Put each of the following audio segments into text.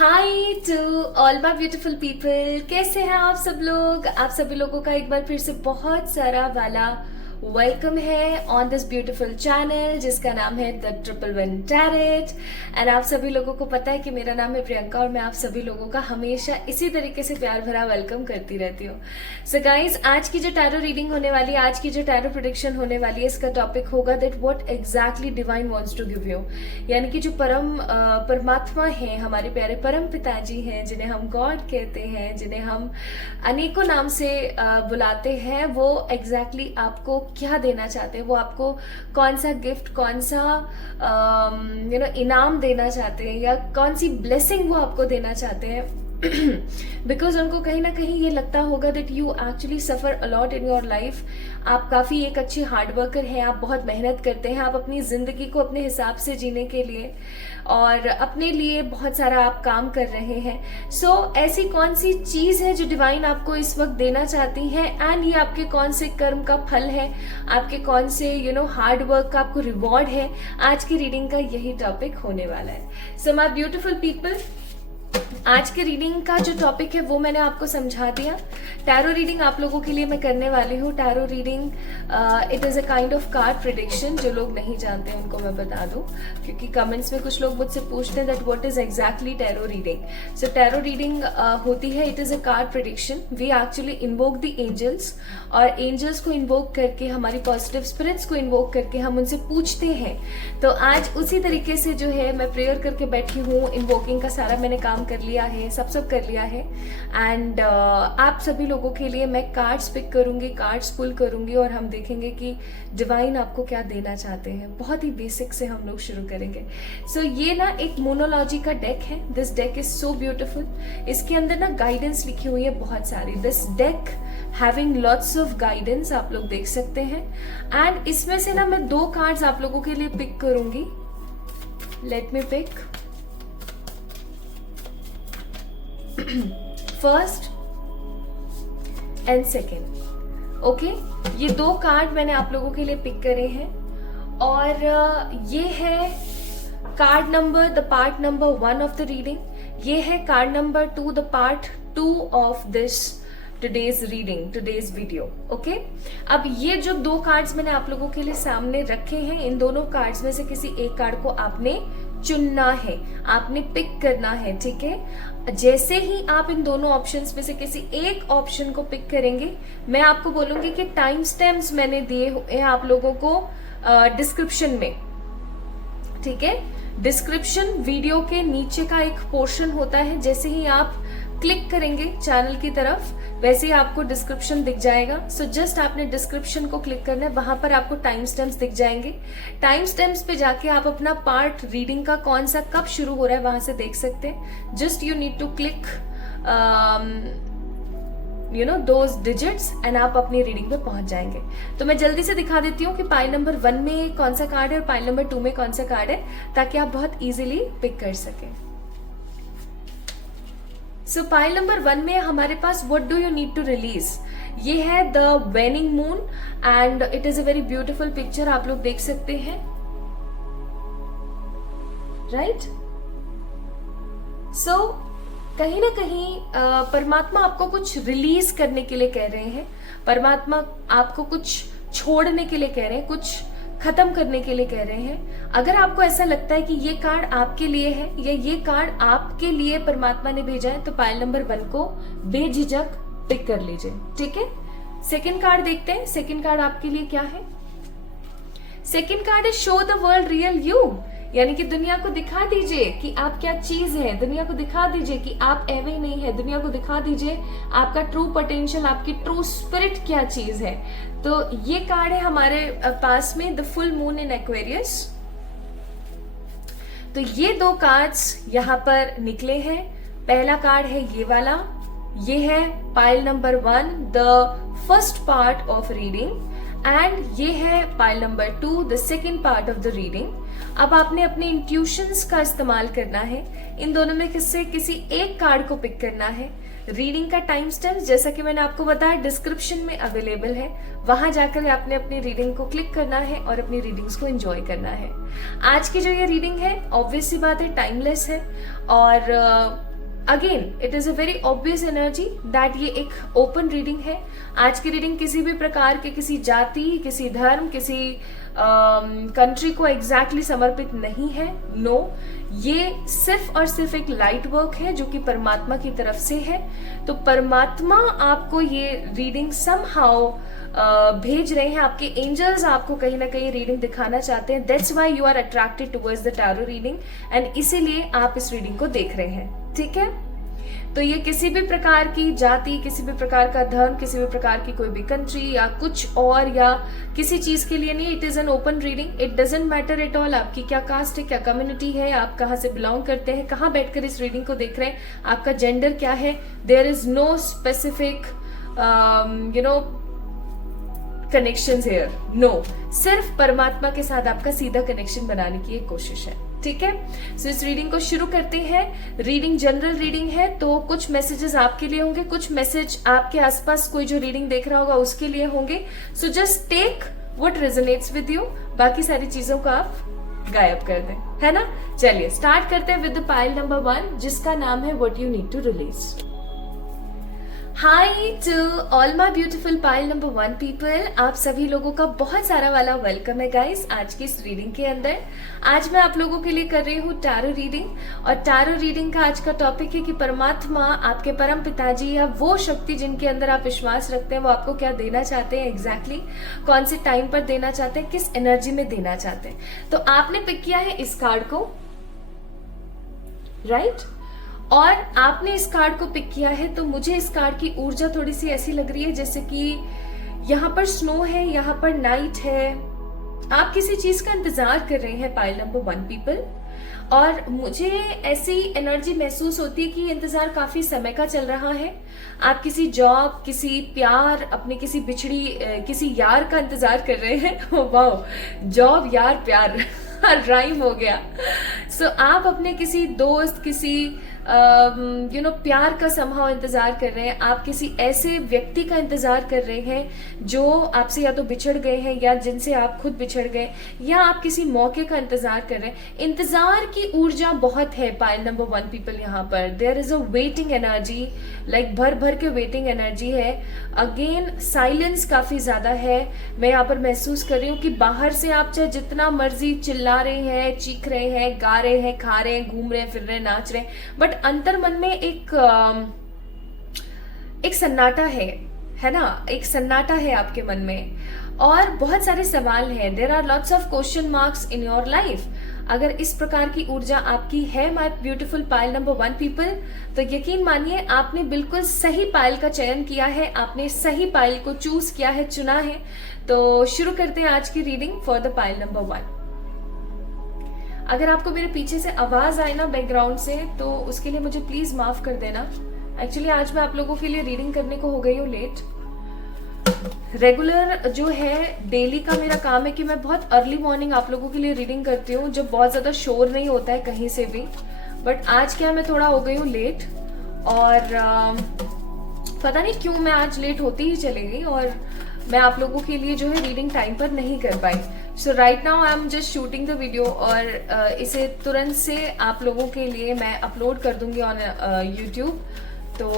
Hi to all my beautiful people. कैसे हैं आप सब लोग? आप सभी लोगों का एक बार फिर से बहुत सारा वाला वेलकम है ऑन दिस ब्यूटीफुल चैनल जिसका नाम है the triple one tarot. And आप सभी लोगों को पता है कि मेरा नाम है प्रियंका और मैं आप सभी लोगों का हमेशा इसी तरीके से प्यार भरा वेलकम करती रहती हूँ। सो गाइज, आज की जो टैरो रीडिंग होने वाली है, आज की जो टैरो प्रेडिक्शन होने वाली है, इसका टॉपिक होगा that what exactly divine wants to give you. यानी कि जो परमात्मा हैं, हमारे प्यारे परम पिताजी हैं, जिन्हें हम गॉड कहते हैं, जिन्हें हम अनेकों नाम से बुलाते हैं, वो एग्जैक्टली आपको क्या देना चाहते हैं, वो आपको कौन सा गिफ्ट, कौन सा इनाम देना चाहते हैं, या कौन सी ब्लेसिंग वो आपको देना चाहते हैं। बिकॉज उनको कहीं ना कहीं ये लगता होगा that you actually suffer a lot in your life. आप काफी एक अच्छे हार्ड वर्कर हैं, आप बहुत मेहनत करते हैं, आप अपनी जिंदगी को अपने हिसाब से जीने के लिए और अपने लिए बहुत सारा आप काम कर रहे हैं। सो ऐसी कौन सी चीज है जो डिवाइन आपको इस वक्त देना चाहती है, एंड ये आपके कौन से कर्म का फल है, आपके कौन से हार्ड वर्क का आपको रिवॉर्ड है। आज की रीडिंग का यही टॉपिक होने वाला है। सो माय ब्यूटीफुल पीपल, आज के रीडिंग का जो टॉपिक है वो मैंने आपको समझा दिया। टैरो रीडिंग आप लोगों के लिए मैं करने वाली हूँ। Tarot reading it is a kind of card prediction. जो लोग नहीं जानते उनको मैं बता दूं, क्योंकि कमेंट्स में कुछ लोग मुझसे पूछते हैं that what is exactly tarot reading. So tarot reading होती है, it is a card prediction. We actually invoke the angels, और एंजल्स को इन्वोक करके, हमारी पॉजिटिव स्पिरिट्स को इन्वोक करके हम उनसे पूछते हैं। तो आज उसी तरीके से जो है मैं प्रेयर करके बैठी हूँ। इन्वोकिंग का सारा मैंने काम कर लिया है, सब कर लिया है। एंड आप सभी लोगों के लिए मैं कार्ड्स पिक करूंगी, कार्ड्स पुल करूंगी, और हम देखेंगे कि डिवाइन आपको क्या देना चाहते हैं। बहुत ही बेसिक से हम लोग शुरू करेंगे। सो ये ना एक मोनोलॉजी का डेक है। This deck is so beautiful. इसके अंदर ना गाइडेंस लिखी हुई है बहुत सारी। This deck having lots of guidance, आप लोग देख सकते हैं। एंड इसमें से ना मैं 2 कार्ड्स आप लोगों के लिए पिक करूंगी। Let me pick first and second. Okay, ये 2 कार्ड मैंने आप लोगों के लिए पिक करे हैं, और ये है card number, the part number 1 of the reading. ये है card number 2, the part 2 of this today's reading, today's video. Okay, अब ये जो 2 कार्ड्स मैंने आप लोगों के लिए सामने रखे हैं, इन दोनों कार्ड्स में से किसी एक कार्ड को आपने चुनना है, आपने पिक करना है। ठीक है, जैसे ही आप इन दोनों ऑप्शंस में से किसी एक ऑप्शन को पिक करेंगे, मैं आपको बोलूंगी कि टाइम स्टैम्प्स मैंने दिए हुए हैं आप लोगों को डिस्क्रिप्शन में। ठीक है, डिस्क्रिप्शन वीडियो के नीचे का एक पोर्शन होता है। जैसे ही आप क्लिक करेंगे चैनल की तरफ, वैसे ही आपको डिस्क्रिप्शन दिख जाएगा। सो जस्ट आपने डिस्क्रिप्शन को क्लिक करना है, वहां पर आपको टाइम स्टैम्प्स दिख जाएंगे। टाइम स्टैम्प्स पे जाके आप अपना पार्ट रीडिंग का कौन सा कब शुरू हो रहा है वहां से देख सकते हैं। Just you need to click those digits and आप अपनी रीडिंग पे पहुंच जाएंगे। तो मैं जल्दी से दिखा देती हूँ कि पाइल नंबर 1 में कौन सा कार्ड है और पाइल नंबर 2 में कौन सा कार्ड है, ताकि आप बहुत इजीली पिक कर सकें। सो पाइल नंबर 1 में हमारे पास what do you need to release. ये है the waning moon, and it is a very beautiful picture, आप लोग देख सकते हैं। राइट, सो कहीं ना कहीं परमात्मा आपको कुछ रिलीज करने के लिए कह रहे हैं। परमात्मा आपको कुछ छोड़ने के लिए कह रहे हैं, कुछ खत्म करने के लिए कह रहे हैं। अगर आपको ऐसा लगता है कि ये कार्ड आपके लिए है, या ये कार्ड आपके लिए परमात्मा ने भेजा है, तो पाइल नंबर 1 को बेझिझक पिक कर लीजिए। ठीक है, सेकंड कार्ड देखते हैं। सेकंड कार्ड आपके लिए क्या है? सेकंड कार्ड है show the world real you, यानी कि दुनिया को दिखा दीजिए कि आप क्या चीज है। दुनिया को दिखा दीजिए कि आप एवे नहीं है। दुनिया को दिखा दीजिए आपका ट्रू पोटेंशियल, आपकी ट्रू स्पिरिट क्या चीज है। तो ये कार्ड है हमारे पास में, the full moon in Aquarius. तो ये 2 कार्ड्स यहाँ पर निकले हैं। पहला कार्ड है ये वाला, ये है pile number 1, the first part of reading, and ये है pile number 2, the second part of the reading. अब आपने अपने इंट्यूशंस का इस्तेमाल करना है। इन दोनों में किसी एक कार्ड को पिक करना है। रीडिंग का टाइम स्टैम्प जैसा कि मैंने आपको बताया डिस्क्रिप्शन में अवेलेबल है, वहां जाकर आपने अपनी रीडिंग को क्लिक करना है और अपनी रीडिंग्स को एंजॉय करना है। आज की जो ये रीडिंग है ऑब्वियस सी बात है टाइमलेस है और again it is a very obvious energy that ये एक ओपन रीडिंग है। आज की रीडिंग किसी भी प्रकार के किसी जाति, किसी धर्म, किसी कंट्री को एग्जैक्टली समर्पित नहीं है। नो, ये सिर्फ और सिर्फ एक लाइट वर्क है जो कि परमात्मा की तरफ से है। तो परमात्मा आपको ये रीडिंग समहाउ भेज रहे हैं, आपके एंजल्स आपको कहीं ना कहीं रीडिंग दिखाना चाहते हैं। That's why you are attracted towards the tarot reading and इसीलिए आप इस रीडिंग को देख रहे हैं। ठीक है, तो ये किसी भी प्रकार की जाति, किसी भी प्रकार का धर्म, किसी भी प्रकार की कोई भी कंट्री या कुछ और या किसी चीज के लिए नहीं। It is an open reading. It doesn't matter at all आपकी क्या कास्ट है, क्या कम्युनिटी है, आप कहाँ से बिलोंग करते हैं, कहाँ बैठकर इस रीडिंग को देख रहे हैं, आपका जेंडर क्या है। There is no specific connections here, no. सिर्फ परमात्मा के साथ आपका सीधा कनेक्शन बनाने की एक कोशिश है। ठीक है, सो इस रीडिंग को शुरू करते हैं। रीडिंग जनरल रीडिंग है, तो कुछ मैसेजेस आपके लिए होंगे, कुछ मैसेज आपके आसपास कोई जो रीडिंग देख रहा होगा उसके लिए होंगे। So just take what resonates with you, बाकी सारी चीजों को आप गायब कर दें, है ना। चलिए स्टार्ट करते हैं विद द पाइल नंबर 1 जिसका नाम है what you need to release. Hi to all my beautiful pile number 1 people, आप सभी लोगों का बहुत सारा वाला वेलकम है गाइस आज की इस रीडिंग के अंदर। आज मैं आप लोगों के लिए कर रही हूँ टैरो रीडिंग, और टैरो रीडिंग का आज का टॉपिक है कि परमात्मा, आपके परम पिताजी या वो शक्ति जिनके अंदर आप विश्वास रखते हैं, वो आपको क्या देना चाहते हैं एग्जैक्टली, कौन से टाइम पर देना चाहते हैं, किस एनर्जी में देना चाहते हैं। तो आपने पिक किया है इस कार्ड को, राइट, और आपने इस कार्ड को पिक किया है। तो मुझे इस कार्ड की ऊर्जा थोड़ी सी ऐसी लग रही है जैसे कि यहाँ पर स्नो है, यहाँ पर नाइट है, आप किसी चीज का इंतजार कर रहे हैं पाइल नंबर 1 पीपल। और मुझे ऐसी एनर्जी महसूस होती है कि इंतजार काफी समय का चल रहा है। आप किसी जॉब, किसी प्यार, अपने किसी बिछड़ी किसी यार का इंतजार कर रहे हैं। वाओ, जॉब, यार, प्यार राइम हो गया। सो आप अपने किसी दोस्त, किसी प्यार का समहाउ इंतजार कर रहे हैं। आप किसी ऐसे व्यक्ति का इंतजार कर रहे हैं जो आपसे या तो बिछड़ गए हैं या जिनसे आप खुद बिछड़ गए, या आप किसी मौके का इंतजार कर रहे हैं। इंतजार की ऊर्जा बहुत है पाइल नंबर 1 पीपल। यहाँ पर there is a waiting energy, like भर भर के वेटिंग एनर्जी है। अगेन साइलेंस काफी ज्यादा है। मैं यहाँ पर महसूस कर रही हूँ कि बाहर से आप चाहे जितना मर्जी चिल्ला रहे हैं, चीख रहे हैं, गा रहे हैं, खा रहे हैं, घूम रहे हैं, फिर रहे हैं, नाच रहे हैं, बट अंतर मन में एक सन्नाटा है ना, एक सन्नाटा है आपके मन में, और बहुत सारे सवाल हैं। There are lots of question marks in your life. अगर इस प्रकार की ऊर्जा आपकी है my beautiful pile number 1 people, तो यकीन मानिए आपने बिल्कुल सही पाइल का चयन किया है, आपने सही पाइल को चूज किया है, चुना है। तो शुरू करते हैं आज की reading for the pile number 1। अगर आपको मेरे पीछे से आवाज आए ना बैकग्राउंड से, तो उसके लिए मुझे प्लीज माफ कर देना। एक्चुअली आज मैं आप लोगों के लिए रीडिंग करने को हो गई हूँ लेट। रेगुलर जो है डेली का मेरा काम है कि मैं बहुत अर्ली मॉर्निंग आप लोगों के लिए रीडिंग करती हूँ, जब बहुत ज्यादा शोर नहीं होता है कहीं से भी। बट आज क्या मैं थोड़ा हो गई हूँ लेट, और पता नहीं क्यों मैं आज लेट होती ही चली गई, और मैं आप लोगों के लिए जो है रीडिंग टाइम पर नहीं कर पाई। So right now I am just shooting the video, और इसे तुरंत से आप लोगों के लिए मैं अपलोड कर दूंगी ऑन यूट्यूब। तो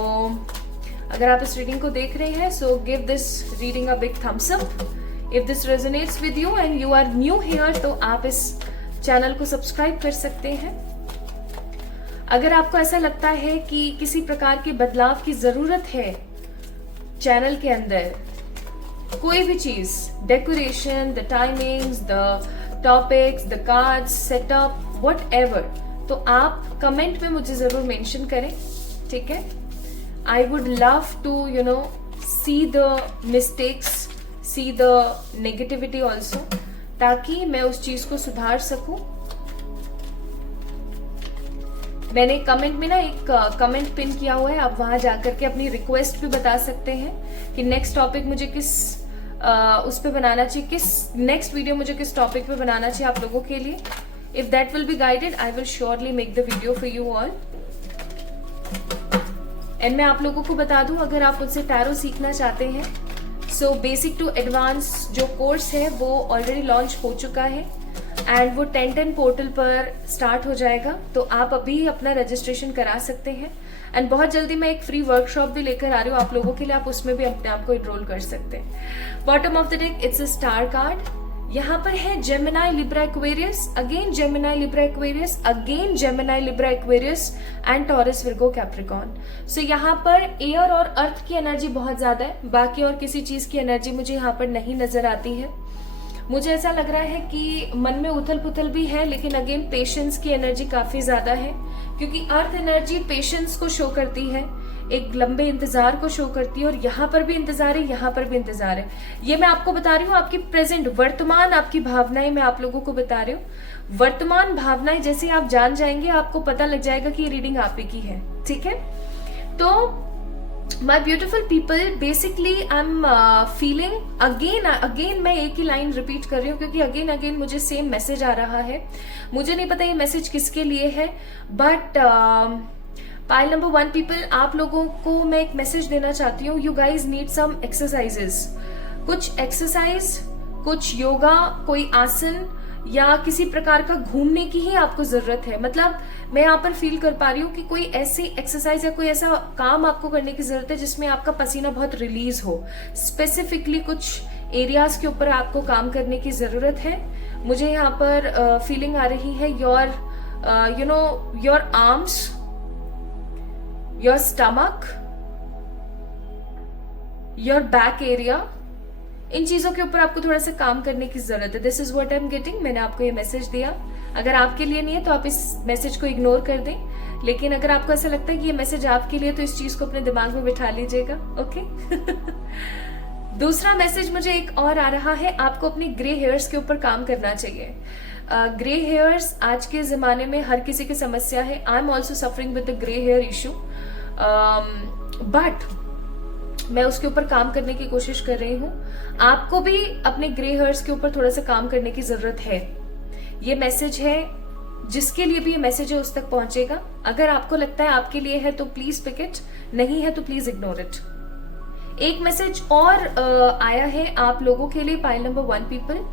अगर आप इस रीडिंग को देख रहे हैं, so give this reading a big thumbs up. If this resonates with you and you are new here, तो आप इस चैनल को सब्सक्राइब कर सकते हैं। अगर आपको ऐसा लगता है कि किसी प्रकार के बदलाव की जरूरत है चैनल के अंदर, कोई भी चीज, decoration, the timings, the topics, the cards, setup, whatever, तो आप कमेंट में मुझे जरूर मेंशन करें, ठीक है। I would love to see the mistakes, see the negativity also, ताकि मैं उस चीज को सुधार सकूं। मैंने कमेंट में ना एक कमेंट पिन किया हुआ है, आप वहां जाकर के अपनी रिक्वेस्ट भी बता सकते हैं कि नेक्स्ट टॉपिक मुझे किस उस पे बनाना चाहिए, किस नेक्स्ट वीडियो मुझे किस टॉपिक पे बनाना चाहिए आप लोगों के लिए। If that will be guided, I will surely make the video for you all. And मैं आप लोगों को बता दूं, अगर आप मुझसे टैरो सीखना चाहते हैं, सो बेसिक टू एडवांस जो कोर्स है वो ऑलरेडी लॉन्च हो चुका है, एंड वो 1010 पोर्टल पर स्टार्ट हो जाएगा। तो आप अभी अपना रजिस्ट्रेशन करा सकते हैं। एंड बहुत जल्दी मैं एक फ्री वर्कशॉप भी लेकर आ रही हूँ आप लोगों के लिए, आप उसमें भी अपने आप को इनरोल कर सकते हैं। Bottom of the deck it's a star card. यहाँ पर है Gemini Libra Aquarius, again Gemini Libra Aquarius, again Gemini Libra Aquarius and Taurus Virgo Capricorn. So यहाँ पर एयर और अर्थ की एनर्जी बहुत ज्यादा है, बाकी और किसी चीज की एनर्जी मुझे यहाँ पर नहीं नजर आती है। मुझे ऐसा लग रहा है कि मन में उथल पुथल भी है, लेकिन अगेन पेशेंस की एनर्जी काफी ज्यादा है, क्योंकि अर्थ एनर्जी पेशेंस को शो करती है, एक लंबे इंतजार को शो करती है, और यहाँ पर भी इंतजार है, यहाँ पर भी इंतजार है। ये मैं आपको बता रही हूँ, आपकी प्रेजेंट वर्तमान आपकी भावनाएं मैं आप लोगों को बता रही हूँ। वर्तमान भावनाएं जैसे आप जान जाएंगे, आपको पता लग जाएगा कि ये रीडिंग आप ही की है, ठीक है। तो माई beautiful people, basically I am feeling again मैं एक ही लाइन रिपीट कर रही हूँ, क्योंकि अगेन मुझे सेम मैसेज आ रहा है। मुझे नहीं पता ये मैसेज किसके लिए है, बट पाइल नंबर 1 पीपल, आप लोगों को मैं एक मैसेज देना चाहती हूँ। You guys need some exercises, कुछ एक्सरसाइज, कुछ योगा, कोई आसन या किसी प्रकार का घूमने की ही आपको जरूरत है। मतलब मैं यहाँ पर फील कर पा रही हूँ कि कोई ऐसी एक्सरसाइज या कोई ऐसा काम आपको करने की जरूरत है जिसमें आपका पसीना बहुत रिलीज हो। स्पेसिफिकली कुछ एरियाज के ऊपर आपको काम करने की जरूरत है। मुझे यहाँ पर फीलिंग आ रही है your your arms, your stomach, your back area, इन चीजों के ऊपर आपको थोड़ा सा काम करने की जरूरत है। This is what I am getting. मैंने आपको ये मैसेज दिया। अगर आपके लिए नहीं है तो आप इस मैसेज को इग्नोर कर दें, लेकिन अगर आपको ऐसा लगता है कि ये मैसेज आपके लिए, तो इस चीज को अपने दिमाग में बिठा लीजिएगा, ओके। दूसरा मैसेज मुझे एक और आ रहा है, आपको अपनी ग्रे हेयर्स के ऊपर काम करना चाहिए। ग्रे हेयर्स आज के जमाने में हर किसी की समस्या है। I am also suffering with the grey hair issue, but मैं उसके ऊपर काम करने की कोशिश कर रही हूँ। आपको भी अपने ग्रे हेयर्स के ऊपर थोड़ा सा काम करने की जरूरत है। ये मैसेज है, जिसके लिए भी ये मैसेज है उस तक पहुंचेगा। अगर आपको लगता है आपके लिए है तो प्लीज पिक इट, नहीं है तो प्लीज इग्नोर इट। एक मैसेज और आया है आप लोगों के लिए, पाइल नंबर 1 पीपल,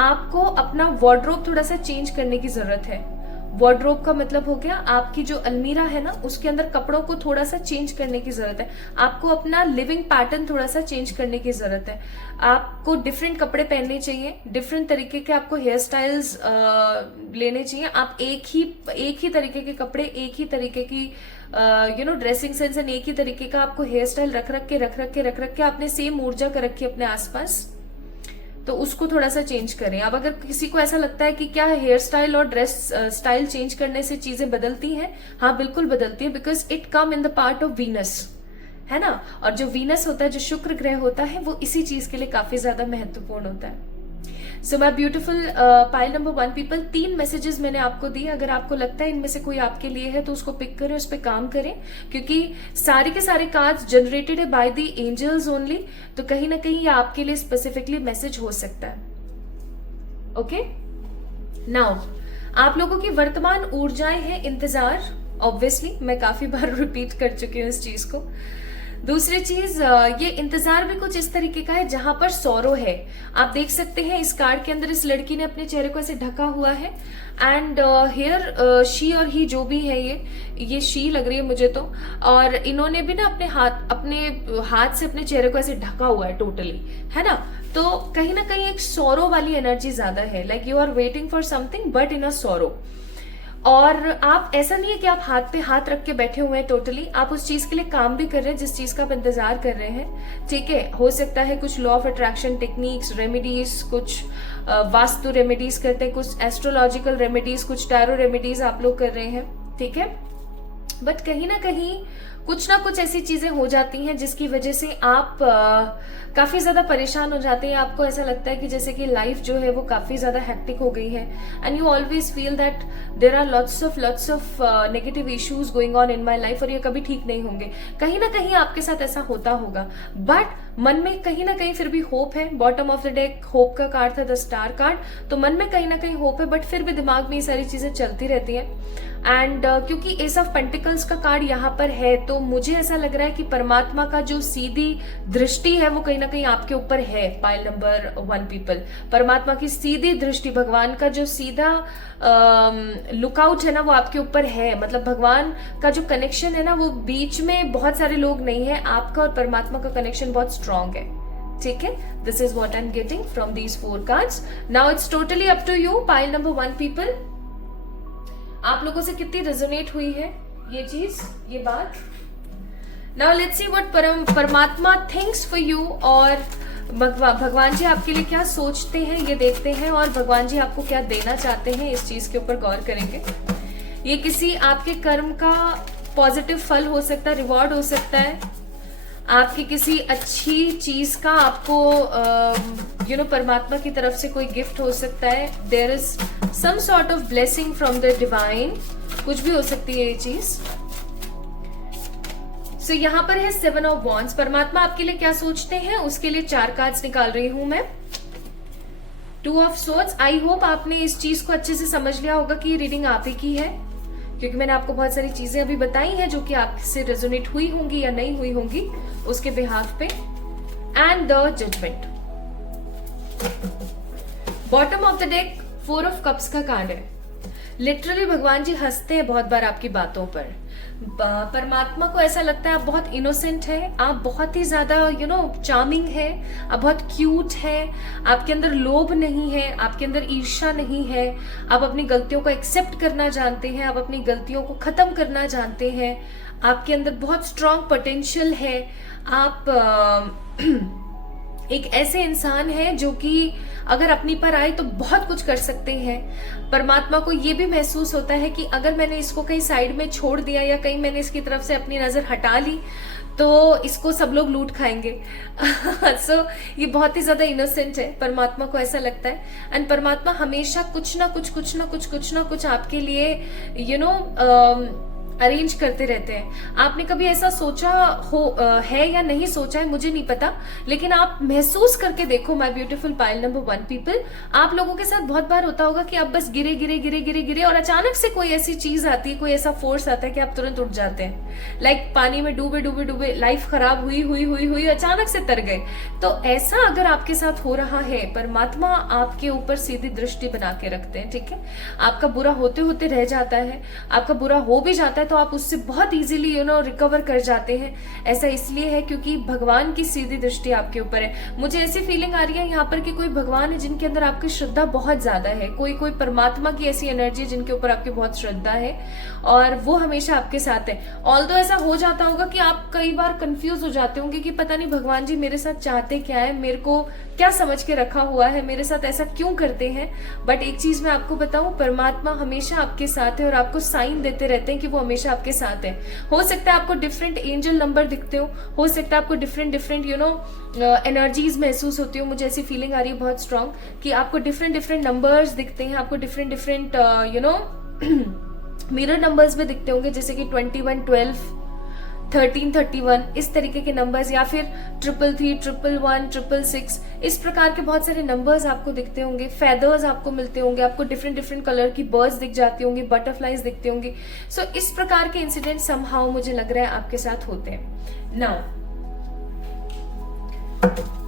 आपको अपना वार्डरोब थोड़ा सा चेंज करने की जरूरत है। वार्डरोब का मतलब हो गया आपकी जो अलमीरा है ना, उसके अंदर कपड़ों को थोड़ा सा चेंज करने की जरूरत है। आपको अपना लिविंग पैटर्न थोड़ा सा चेंज करने की जरूरत है। आपको डिफरेंट कपड़े पहनने चाहिए, डिफरेंट तरीके के आपको हेयर स्टाइल्स लेने चाहिए। आप एक ही तरीके के कपड़े, एक ही तरीके की ड्रेसिंग सेंस एंड एक ही तरीके का आपको हेयर स्टाइल रख के आपने सेम ऊर्जा कर रखी है अपने आसपास, तो उसको थोड़ा सा चेंज करें। अब अगर किसी को ऐसा लगता है कि क्या हेयर स्टाइल और ड्रेस स्टाइल चेंज करने से चीजें बदलती हैं, हाँ बिल्कुल बदलती है, because it come in the part of Venus, है ना। और जो वीनस होता है, जो शुक्र ग्रह होता है, वो इसी चीज के लिए काफी ज्यादा महत्वपूर्ण होता है। So my beautiful pile number 1 people, 3 messages मैंने आपको दिए। अगर आपको लगता है इनमें से कोई आपके लिए है तो उसको पिक करें, उस पर काम करें, क्योंकि सारे के सारे कार्ड्स जनरेटेड है बाय द एंजल्स ओनली, तो कहीं ना कहीं ये आपके लिए स्पेसिफिकली मैसेज हो सकता है, ओके। नाउ आप लोगों की वर्तमान ऊर्जाएं हैं इंतजार, ऑब्वियसली मैं काफी बार रिपीट कर चुकी हूँ इस चीज को। दूसरी चीज, ये इंतजार भी कुछ इस तरीके का है जहां पर सौरो है। आप देख सकते हैं इस कार्ड के अंदर इस लड़की ने अपने चेहरे को ऐसे ढका हुआ है, एंड हेयर शी और ही जो भी है, ये शी लग रही है मुझे तो, और इन्होंने भी ना अपने हाथ से अपने चेहरे को ऐसे ढका हुआ है टोटली, है ना। तो कहीं ना कहीं एक सौरो वाली एनर्जी ज्यादा है, like you are waiting for something but in a sorrow. और आप, ऐसा नहीं है कि आप हाथ पे हाथ रख के बैठे हुए हैं, टोटली आप उस चीज के लिए काम भी कर रहे हैं जिस चीज का आप इंतजार कर रहे हैं, ठीक है। हो सकता है कुछ law of attraction techniques, remedies, कुछ वास्तु रेमेडीज करते हैं, कुछ एस्ट्रोलॉजिकल रेमेडीज, कुछ टैरो रेमेडीज आप लोग कर रहे हैं, ठीक है। बट कहीं ना कहीं कुछ ना कुछ ऐसी चीजें हो जाती हैं जिसकी वजह से आप काफी ज्यादा परेशान हो जाते हैं। आपको ऐसा लगता है कि जैसे कि लाइफ जो है वो काफी ज्यादा हेक्टिक हो गई है, and you always feel that there are lots of negative issues going on in my life, और ये कभी ठीक नहीं होंगे। कहीं ना कहीं आपके साथ ऐसा होता होगा, बट मन में कहीं ना कहीं फिर भी होप है। Bottom of the deck hope का कार्ड था, द स्टार कार्ड, तो मन में कहीं ना कहीं होप है, बट फिर भी दिमाग में ये सारी चीजें चलती रहती हैं। एंड क्योंकि एस ऑफ पेंटिकल्स का कार्ड यहाँ पर है, तो तो मुझे ऐसा लग रहा है कि परमात्मा का जो सीधी दृष्टि है वो कहीं ना कहीं आपके ऊपर है। पाइल नंबर 1 पीपल, परमात्मा की सीधी दृष्टि, भगवान का जो सीधा लुकआउट है ना वो आपके ऊपर है। मतलब भगवान का जो कनेक्शन है ना वो बीच में बहुत सारे लोग नहीं है, आपका और परमात्मा का कनेक्शन बहुत स्ट्रांग है। ठीक है, this is what I am getting from these 4 cards. Now it's totally up to you. Pile number 1 people, आप लोगों से कितनी रेजोनेट हुई है ये चीज, ये बात। नाउ लेट्स सी व्हाट परमात्मा थिंक्स फॉर यू, और भगवान जी आपके लिए क्या सोचते हैं ये देखते हैं, और भगवान जी आपको क्या देना चाहते हैं इस चीज के ऊपर गौर करेंगे। ये किसी आपके कर्म का पॉजिटिव फल हो सकता है, रिवॉर्ड हो सकता है, आपकी किसी अच्छी चीज का आपको परमात्मा की तरफ से कोई गिफ्ट हो सकता है। There is some sort of blessing from the divine, कुछ भी हो सकती है ये चीज। सो यहाँ पर है 7 ऑफ वॉन्ड्स। परमात्मा आपके लिए क्या सोचते हैं उसके लिए 4 कार्ड्स निकाल रही हूं मैं। 2 ऑफ सोर्ड्स। आई होप आपने इस चीज को अच्छे से समझ लिया होगा कि ये रीडिंग आप ही की है, क्योंकि मैंने आपको बहुत सारी चीजें अभी बताई हैं जो कि आपसे रेजोनेट हुई होंगी या नहीं हुई होंगी उसके बिहाफ पे। And the judgement. Bottom of the deck 4 of cups का कार्ड है। लिटरली भगवान जी हंसते हैं बहुत बार आपकी बातों पर। परमात्मा को ऐसा लगता है आप बहुत इनोसेंट है, आप बहुत ही ज्यादा चार्मिंग है, आप बहुत क्यूट है, आपके अंदर लोभ नहीं है, आपके अंदर ईर्ष्या नहीं है, आप अपनी गलतियों को एक्सेप्ट करना जानते हैं, आप अपनी गलतियों को खत्म करना जानते हैं, आपके अंदर बहुत स्ट्रांग पोटेंशियल है। आप एक ऐसे इंसान है जो कि अगर अपनी पर आए तो बहुत कुछ कर सकते हैं। परमात्मा को ये भी महसूस होता है कि अगर मैंने इसको कहीं साइड में छोड़ दिया या कहीं मैंने इसकी तरफ से अपनी नजर हटा ली तो इसको सब लोग लूट खाएंगे। सो ये बहुत ही ज्यादा इनोसेंट है, परमात्मा को ऐसा लगता है। एंड परमात्मा हमेशा कुछ ना कुछ आपके लिए अरेंज करते रहते हैं। आपने कभी ऐसा सोचा है या नहीं सोचा है मुझे नहीं पता, लेकिन आप महसूस करके देखो my beautiful pile number 1 people. आप लोगों के साथ बहुत बार होता होगा कि आप बस गिरे और अचानक से कोई ऐसी चीज आती है, कोई ऐसा फोर्स आता है कि आप तुरंत उठ जाते हैं। लाइक पानी में डूबे लाइफ खराब हुई अचानक से तर गए। तो ऐसा अगर आपके साथ हो रहा है, परमात्मा आपके ऊपर सीधी दृष्टि बना के रखते हैं। ठीक है, आपका बुरा होते होते रह जाता है, आपका बुरा हो भी जाता है तो आप उससे बहुत इजीली रिकवर कर जाते हैं। ऐसा इसलिए है क्योंकि भगवान की सीधी दृष्टि आपके ऊपर है। मुझे ऐसी फीलिंग आ रही है यहाँ पर कि कोई भगवान है जिनके अंदर आपकी श्रद्धा बहुत ज्यादा है, कोई परमात्मा की ऐसी एनर्जी जिनके ऊपर आपकी बहुत श्रद्धा है और वो हमेशा आपके साथ है। ऑल्दो ऐसा हो जाता होगा कि आप कई बार कंफ्यूज हो जाते होंगे कि पता नहीं भगवान जी मेरे साथ चाहते क्या है, मेरे को क्या समझ के रखा हुआ है, मेरे साथ ऐसा क्यों करते हैं। बट एक चीज मैं आपको बताऊं, परमात्मा हमेशा आपके साथ है और आपको साइन देते रहते हैं कि वो हमेशा आपके साथ है। हो सकता है आपको डिफरेंट एंजल नंबर दिखते हो सकता है आपको डिफरेंट एनर्जीज महसूस होती हो। मुझे ऐसी फीलिंग आ रही है बहुत स्ट्रांग कि आपको डिफरेंट नंबर्स दिखते हैं, आपको डिफरेंट मिरर नंबर्स में दिखते होंगे, जैसे कि 21, 12, 13, 31 इस तरीके के नंबर्स, या फिर 333, 111, 666 इस प्रकार के बहुत सारे नंबर्स आपको दिखते होंगे। फेदर्स आपको मिलते होंगे, आपको डिफरेंट कलर की बर्ड्स दिख जाती होंगी, बटरफ्लाइज दिखते होंगे। सो इस प्रकार के इंसिडेंट समहाउ मुझे लग रहा है आपके साथ होते हैं। नाउ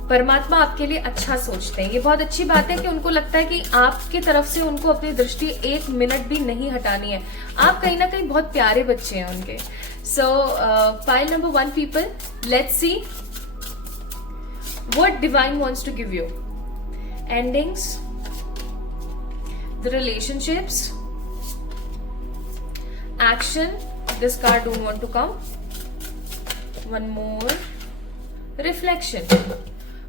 परमात्मा आपके लिए अच्छा सोचते हैं, ये बहुत अच्छी बात है कि उनको लगता है कि आपकी तरफ से उनको अपनी दृष्टि 1 मिनट भी नहीं हटानी है। आप कहीं ना कहीं बहुत प्यारे बच्चे हैं उनके। So pile number 1 people, let's see what divine wants to give you. Endings, the relationships, action, this card don't want to come, one more, reflection.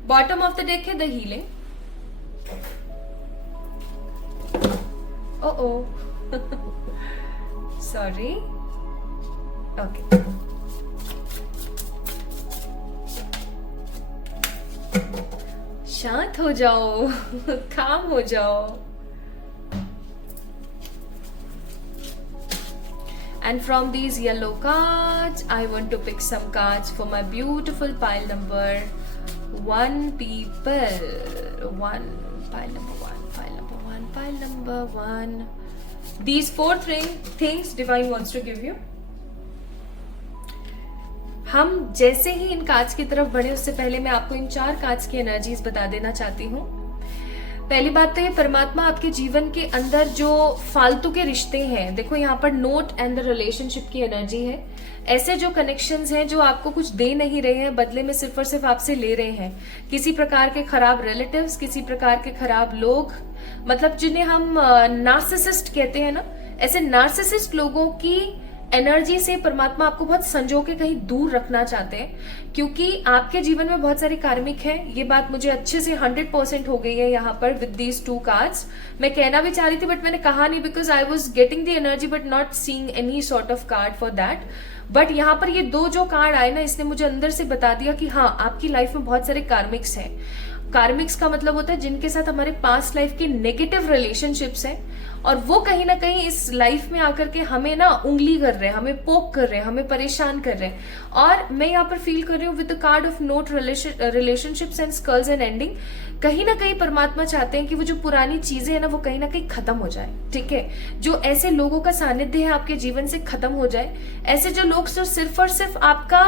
Bottom of the deck है the healing. Oh sorry, okay. शांत हो जाओ, काम हो जाओ। And from these yellow cards, I want to pick some cards for my beautiful pile number 1 people. Pile number 1. These 4 things Divine wants to give you. हम जैसे ही इन cards की तरफ बढ़े उससे पहले मैं आपको इन 4 कार्ड्स की एनर्जीज बता देना चाहती हूँ। पहली बात तो ये, परमात्मा आपके जीवन के अंदर जो फालतू के रिश्ते हैं, देखो यहाँ पर नोट एंड द रिलेशनशिप की एनर्जी है। ऐसे जो कनेक्शंस हैं जो आपको कुछ दे नहीं रहे हैं, बदले में सिर्फ और सिर्फ आपसे ले रहे हैं, किसी प्रकार के खराब रिलेटिव्स, किसी प्रकार के खराब लोग, मतलब जिन्हें हम नार्सिसिस्ट कहते हैं ना, ऐसे नार्सिसिस्ट लोगों की एनर्जी से परमात्मा आपको बहुत संजो के कहीं दूर रखना चाहते हैं, क्योंकि आपके जीवन में बहुत सारी कार्मिक है। ये बात मुझे अच्छे से 100% हो गई है यहाँ पर विद दीज 2 कार्ड्स। मैं कहना भी चाह रही थी बट मैंने कहा नहीं, because I was getting the energy but not seeing any sort of card for that. But यहाँ पर ये 2 जो कार्ड आए ना, इसने मुझे अंदर से बता दिया कि हाँ, आपकी लाइफ में बहुत सारे कार्मिक्स हैं। कार्मिक्स का मतलब होता है जिनके साथ हमारे पास्ट लाइफ के नेगेटिव रिलेशनशिप्स हैं, और वो कहीं ना कहीं इस लाइफ में आकर के हमें ना उंगली कर रहे हैं, हमें पोक कर रहे हैं, हमें परेशान कर रहे हैं। और मैं यहाँ पर फील कर रही हूँ with the card of not relationships and skulls and ending, कहीं ना कहीं परमात्मा चाहते हैं कि वो जो पुरानी चीजें है ना, वो कहीं ना कहीं खत्म हो जाए। ठीक है, जो ऐसे लोगों का सानिध्य है आपके जीवन से खत्म हो जाए, ऐसे जो लोग जो सिर्फ और सिर्फ आपका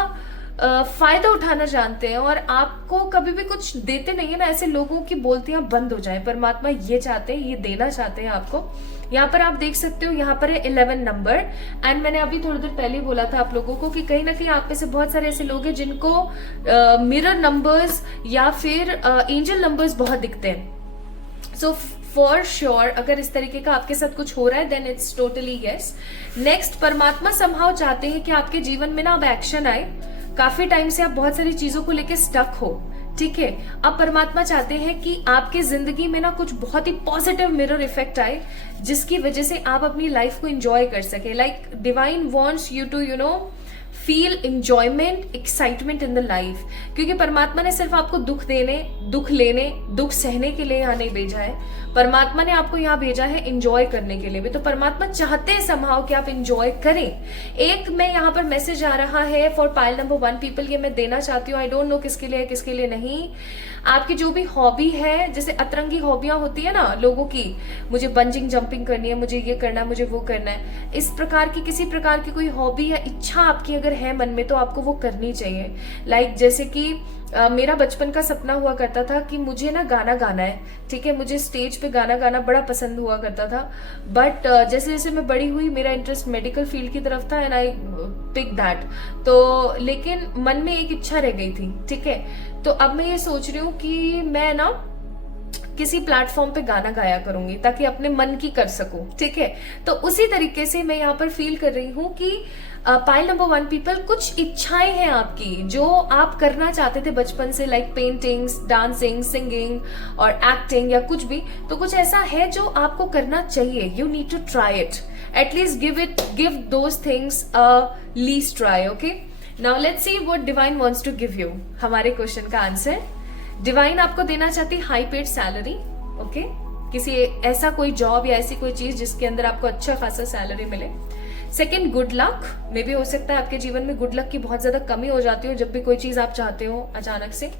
फायदा उठाना जानते हैं और आपको कभी भी कुछ देते नहीं है ना, ऐसे लोगों की बोलतियां बंद हो जाए। परमात्मा ये चाहते हैं, ये देना चाहते हैं आपको। यहाँ पर आप देख सकते हो, यहाँ पर है 11 नंबर। एंड मैंने अभी थोड़ी देर पहले बोला था आप लोगों को कि कहीं ना कहीं आप में से बहुत सारे ऐसे लोग हैं जिनको मिरर नंबर्स या फिर एंजल नंबर्स बहुत दिखते हैं। सो फॉर श्योर अगर इस तरीके का आपके साथ कुछ हो रहा है, then it's totally yes. Next, परमात्मा समहाउ चाहते हैं कि आपके जीवन में ना अब एक्शन आए। काफी टाइम से आप बहुत सारी चीजों को लेकर स्टक हो, ठीक है। अब परमात्मा चाहते हैं कि आपके जिंदगी में ना कुछ बहुत ही पॉजिटिव मिरर इफेक्ट आए, जिसकी वजह से आप अपनी लाइफ को एंजॉय कर सके। Like divine wants you to feel enjoyment, excitement in the life, क्योंकि परमात्मा ने सिर्फ आपको दुख देने, दुख लेने, दुख सहने के लिए यहाँ नहीं भेजा है। परमात्मा ने आपको यहाँ भेजा है एंजॉय करने के लिए भी। तो परमात्मा चाहते हैं समहाउ कि आप एंजॉय करें। एक मैं यहाँ पर मैसेज आ रहा है फॉर पाइल नंबर 1 पीपल, ये मैं देना चाहती हूँ। आई डोंट नो किसके लिए है, किसके लिए नहीं। आपकी जो भी हॉबी है, जैसे अतरंगी हॉबियां होती है ना लोगों की, मुझे बंजिंग जंपिंग करनी है, मुझे ये करना है, मुझे वो करना है, इस प्रकार की किसी प्रकार की कोई हॉबी या इच्छा आपकी अगर है मन में, तो आपको वो करनी चाहिए। लाइक जैसे कि मेरा बचपन का सपना हुआ करता था कि मुझे ना गाना गाना है, ठीक है। मुझे स्टेज पे गाना गाना बड़ा पसंद हुआ करता था। बट जैसे जैसे मैं बड़ी हुई, मेरा इंटरेस्ट मेडिकल फील्ड की तरफ था एंड आई पिक दैट। तो लेकिन मन में एक इच्छा रह गई थी, ठीक है। तो अब मैं ये सोच रही हूँ कि मैं ना किसी प्लेटफॉर्म पे गाना गाया करूंगी ताकि अपने मन की कर सकूं, ठीक है। तो उसी तरीके से मैं यहाँ पर फील कर रही हूँ कि पाइल नंबर 1 पीपल, कुछ इच्छाएं हैं आपकी जो आप करना चाहते थे बचपन से, लाइक पेंटिंग्स, डांसिंग, सिंगिंग और एक्टिंग या कुछ भी। तो कुछ ऐसा है जो आपको करना चाहिए। You need to try it, at least give those things a least try. Okay, now let's see what divine wants to give you. हमारे क्वेश्चन का आंसर, डिवाइन आपको देना चाहती हाई पेड सैलरी। ओके, किसी ऐसा कोई जॉब या ऐसी कोई चीज जिसके अंदर आपको अच्छा खासा सैलरी मिले। Second, good luck. मे भी हो सकता है आपके जीवन में गुड लक की बहुत ज्यादा कमी हो जाती हो जब भी कोई चीज आप चाहते हो अचानक से।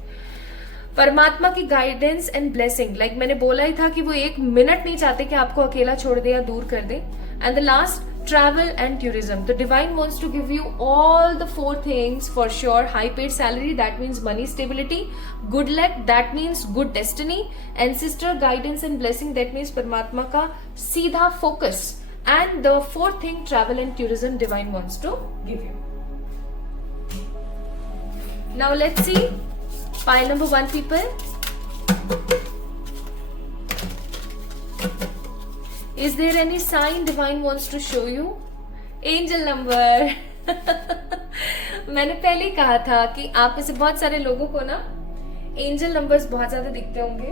परमात्मा की गाइडेंस एंड ब्लेसिंग, लाइक मैंने बोला ही था कि वो 1 मिनट नहीं चाहते कि आपको अकेला छोड़ दे या दूर कर दे। And the last, travel and tourism. The divine wants to give you all the 4 things for sure. High paid salary, that means money stability. Good luck, that means good destiny. Ancestor guidance and blessing, that means परमात्मा का सीधा focus. And the 4th thing, travel and tourism, divine wants to give you. Now let's see pile number 1 people. Is there any sign divine wants to show you? Angel number. मैंने पहले ही कहा था कि आप में से बहुत सारे लोगों को ना एंजल नंबर्स बहुत ज्यादा दिखते होंगे।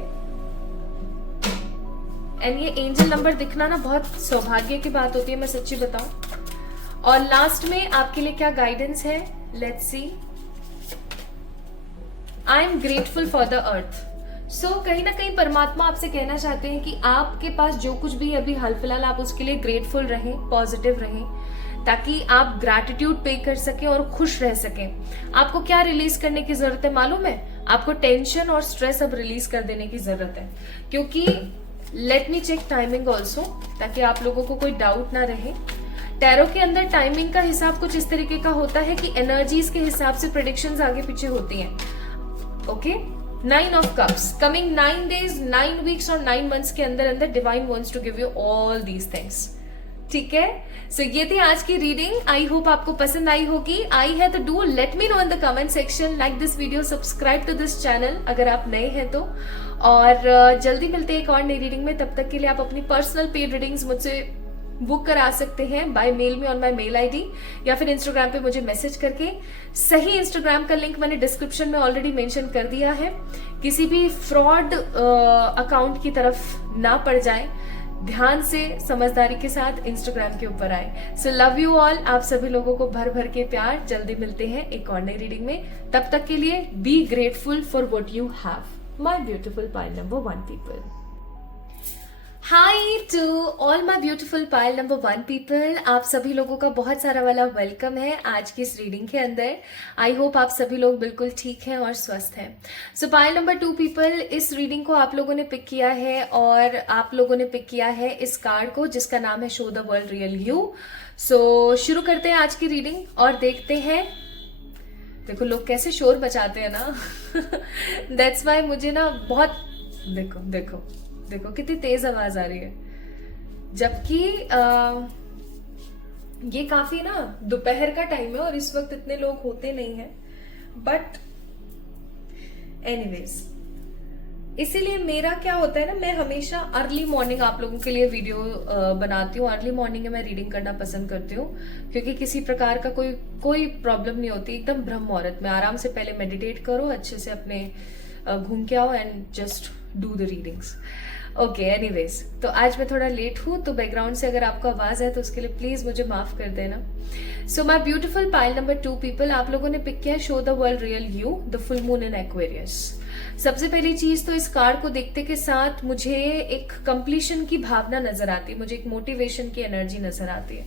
एंड ये एंजल नंबर दिखना ना बहुत सौभाग्य की बात होती है, मैं सच्ची बताऊं। और लास्ट में आपके लिए क्या गाइडेंस है, let's see. I am grateful for the earth. So कहीं ना कहीं परमात्मा आपसे कहना चाहते हैं कि आपके पास जो कुछ भी अभी हाल फिलहाल, आप उसके लिए ग्रेटफुल रहें, पॉजिटिव रहें, ताकि आप ग्रैटिट्यूड पे कर सकें और खुश रह सकें। आपको क्या रिलीज करने की जरूरत है मालूम है? आपको टेंशन और स्ट्रेस अब रिलीज कर देने की जरूरत है, क्योंकि let me check timing also, ताकि आप लोगों को कोई डाउट ना रहे। टैरो के अंदर टाइमिंग का हिसाब कुछ इस तरीके का होता है कि एनर्जीज के हिसाब से प्रेडिक्शंस आगे पीछे होती हैं। Okay, 9 of cups, coming 9 days, 9 weeks और 9 months के अंदर अंदर divine wants to give you all these things. ठीक है, सो ये थी आज की रीडिंग। आई होप आपको पसंद आई होगी। आई है तो do let me know in the comment section, like this video, subscribe to this channel अगर आप नए हैं तो। और जल्दी मिलते हैं एक और नई रीडिंग में। तब तक के लिए आप अपनी पर्सनल पेड रीडिंग्स मुझसे बुक करा सकते हैं बाय मेल में ऑन माय मेल आईडी, या फिर इंस्टाग्राम पे मुझे मैसेज करके। सही इंस्टाग्राम का लिंक मैंने डिस्क्रिप्शन में ऑलरेडी मेंशन कर दिया है। किसी भी फ्रॉड अकाउंट की तरफ ना पड़ जाए, ध्यान से समझदारी के साथ इंस्टाग्राम के ऊपर आए। सो लव यू ऑल, आप सभी लोगों को भर भर के प्यार। जल्दी मिलते हैं एक और नई रीडिंग में। तब तक के लिए be grateful for what you have, my beautiful pile number 1 people. Hi to all my beautiful pile number 1 people. आप सभी लोगों का बहुत सारा वाला वेलकम है आज की इस रीडिंग के अंदर। आई होप आप सभी लोग बिल्कुल ठीक हैं और स्वस्थ हैं। सो पाइल नंबर 2 पीपल, इस रीडिंग को आप लोगों ने पिक किया है और आप लोगों ने पिक किया है इस कार्ड को जिसका नाम है show the world real you. So शुरू करते हैं आज की रीडिंग और देखते हैं। देखो लोग कैसे शोर बचाते हैं ना दैट्स वाई मुझे ना बहुत, देखो देखो देखो कितनी तेज आवाज आ रही है, जबकि ये काफी ना दोपहर का टाइम है और इस वक्त इतने लोग होते नहीं हैं। बट एनीवेज, इसीलिए मेरा क्या होता है ना, मैं हमेशा अर्ली मॉर्निंग आप लोगों के लिए वीडियो बनाती हूँ। अर्ली मॉर्निंग में मैं रीडिंग करना पसंद करती हूँ क्योंकि किसी प्रकार का कोई प्रॉब्लम नहीं होती। एकदम ब्रह्म मुहूर्त में आराम से पहले मेडिटेट करो, अच्छे से अपने घूम के आओ and just do the readings. Okay, anyways, तो आज मैं थोड़ा लेट हूँ तो बैकग्राउंड से अगर आपको आवाज है तो उसके लिए प्लीज मुझे माफ कर देना। So my beautiful pile number 2 people, आप लोगों ने पिक किया show the world real you, the full moon in Aquarius. सबसे पहली चीज तो इस कार्ड को देखते के साथ मुझे एक कंप्लीशन की भावना नजर आती है, मुझे एक मोटिवेशन की एनर्जी नजर आती है।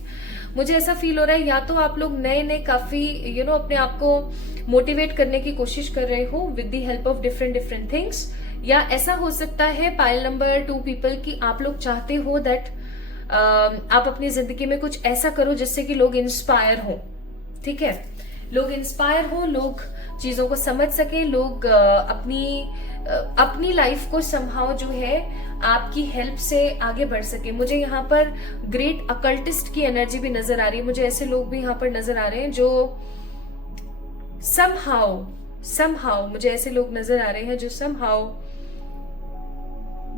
मुझे ऐसा फील हो रहा है या तो आप लोग नए काफी अपने आप को मोटिवेट करने की कोशिश कर रहे हो with the help of different things, या ऐसा हो सकता है पाइल नंबर 2 पीपल की आप लोग चाहते हो दैट आप अपनी जिंदगी में कुछ ऐसा करो जिससे कि लोग इंस्पायर हो। ठीक है, लोग इंस्पायर हो, लोग चीजों को समझ सके, लोग अपनी लाइफ को समहाउ जो है आपकी हेल्प से आगे बढ़ सके। मुझे यहाँ पर ग्रेट अकल्टिस्ट की एनर्जी भी नजर आ रही है। मुझे ऐसे लोग भी यहाँ पर नजर आ रहे हैं जो समहाउ मुझे ऐसे लोग नजर आ रहे हैं जो समहाउ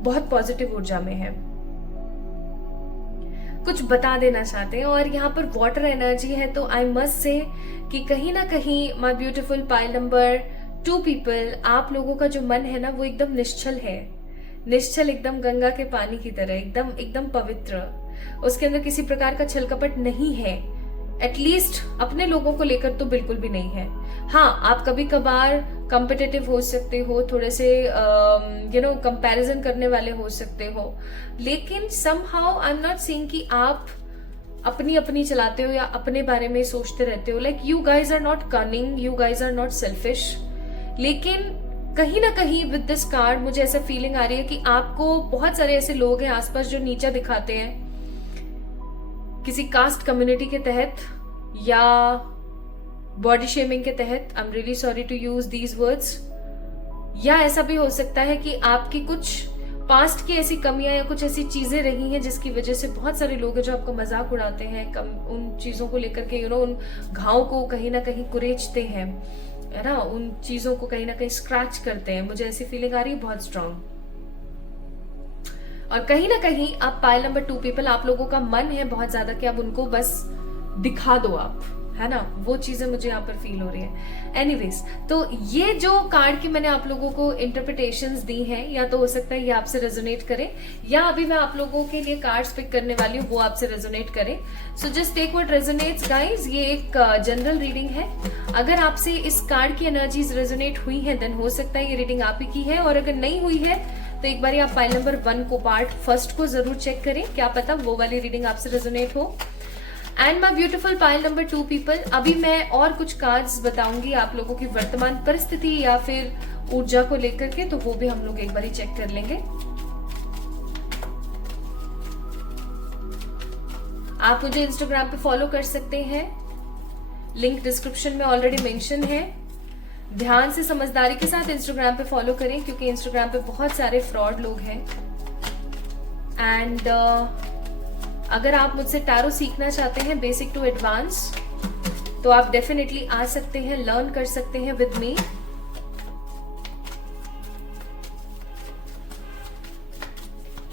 बहुत पॉजिटिव ऊर्जा में है, कुछ बता देना चाहते हैं। और यहाँ पर वाटर एनर्जी है तो आई मस्ट से कि कहीं ना कहीं my beautiful pile number 2 people, आप लोगों का जो मन है ना वो एकदम निश्चल है, निश्चल एकदम गंगा के पानी की तरह, एकदम पवित्र। उसके अंदर किसी प्रकार का छल कपट नहीं है, एटलीस्ट अपने लोगों को लेकर तो बिल्कुल भी नहीं है। हाँ, आप कभी कभार कॉम्पिटिटिव हो सकते हो, थोड़े से कंपैरिजन करने वाले हो सकते हो, लेकिन somehow I am not seeing कि आप अपनी चलाते हो या अपने बारे में सोचते रहते हो। Like you guys are not cunning, you guys are not selfish, लेकिन कहीं ना कहीं विद दिस कार्ड मुझे ऐसा फीलिंग आ रही है कि आपको बहुत सारे ऐसे लोग हैं आसपास जो नीचा दिखाते हैं किसी कास्ट कम्युनिटी के तहत या बॉडी शेमिंग के तहत। I am really sorry to use these words. या ऐसा भी हो सकता है कि आपकी कुछ पास्ट की ऐसी कमियां या कुछ ऐसी चीजें रही हैं जिसकी वजह से बहुत सारे लोग हैं जो आपका मजाक उड़ाते हैं, उन चीजों को लेकर के उन घाव को कहीं ना कहीं कुरेचते हैं, है ना, उन चीजों को कहीं ना कहीं स्क्रैच करते हैं। मुझे ऐसी फीलिंग आ रही है बहुत स्ट्रांग। और कहीं ना कहीं आप पाइल नंबर 2 पीपल, आप लोगों का मन है बहुत ज्यादा कि आप उनको बस दिखा दो आप, है ना, वो चीजें मुझे यहाँ पर फील हो रही है। एनीवेज, तो ये जो कार्ड की मैंने आप लोगों को इंटरप्रिटेशंस दी हैं, या तो हो सकता है ये आपसे रेजोनेट करे, या अभी मैं आप लोगों के लिए कार्ड्स पिक करने वाली हूँ वो आपसे रेजोनेट करे। So just take what resonates guys. ये एक जनरल रीडिंग है। अगर आपसे इस कार्ड की एनर्जीज रेजोनेट हुई है देन हो सकता है ये रीडिंग आप ही की है, और अगर नहीं हुई है तो एक बार आप पाइल नंबर 1 को पार्ट फर्स्ट को जरूर चेक करें, क्या पता वो वाली रीडिंग आपसे रेजोनेट हो। And my beautiful pile number 2 people, अभी मैं और कुछ कार्ड्स बताऊंगी आप लोगों की वर्तमान परिस्थिति या फिर ऊर्जा को लेकर के, तो वो भी हम लोग एक बार चेक कर लेंगे। आप मुझे इंस्टाग्राम पे फॉलो कर सकते हैं, लिंक डिस्क्रिप्शन में ऑलरेडी मेंशन है। ध्यान से समझदारी के साथ इंस्टाग्राम पे फॉलो करें, क्योंकि इंस्टाग्राम पे बहुत सारे फ्रॉड लोग हैं। एंड अगर आप मुझसे टैरो सीखना चाहते हैं बेसिक टू एडवांस, तो आप डेफिनेटली आ सकते हैं, लर्न कर सकते हैं with me.